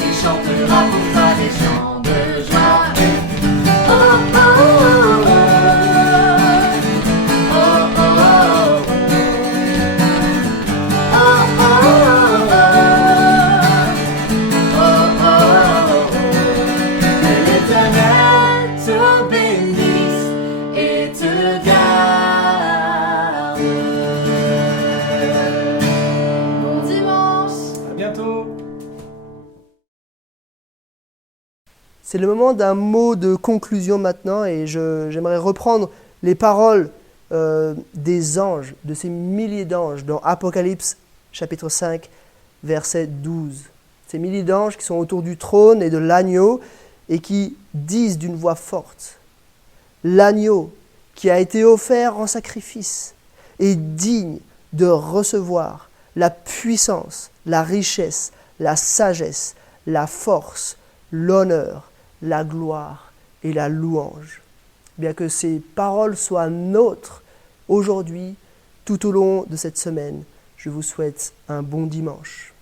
il chantera pour toi des chants de joie. Hey! Oh, oh, oh, oh. Oh, oh, oh. Oh, oh, oh. C'est le moment d'un mot de conclusion maintenant et j'aimerais reprendre les paroles des anges, de ces milliers d'anges dans Apocalypse chapitre 5, verset 12. Ces milliers d'anges qui sont autour du trône et de l'agneau et qui disent d'une voix forte, l'agneau qui a été offert en sacrifice est digne de recevoir la puissance, la richesse, la sagesse, la force, l'honneur, la gloire et la louange. Bien que ces paroles soient nôtres aujourd'hui, tout au long de cette semaine, je vous souhaite un bon dimanche.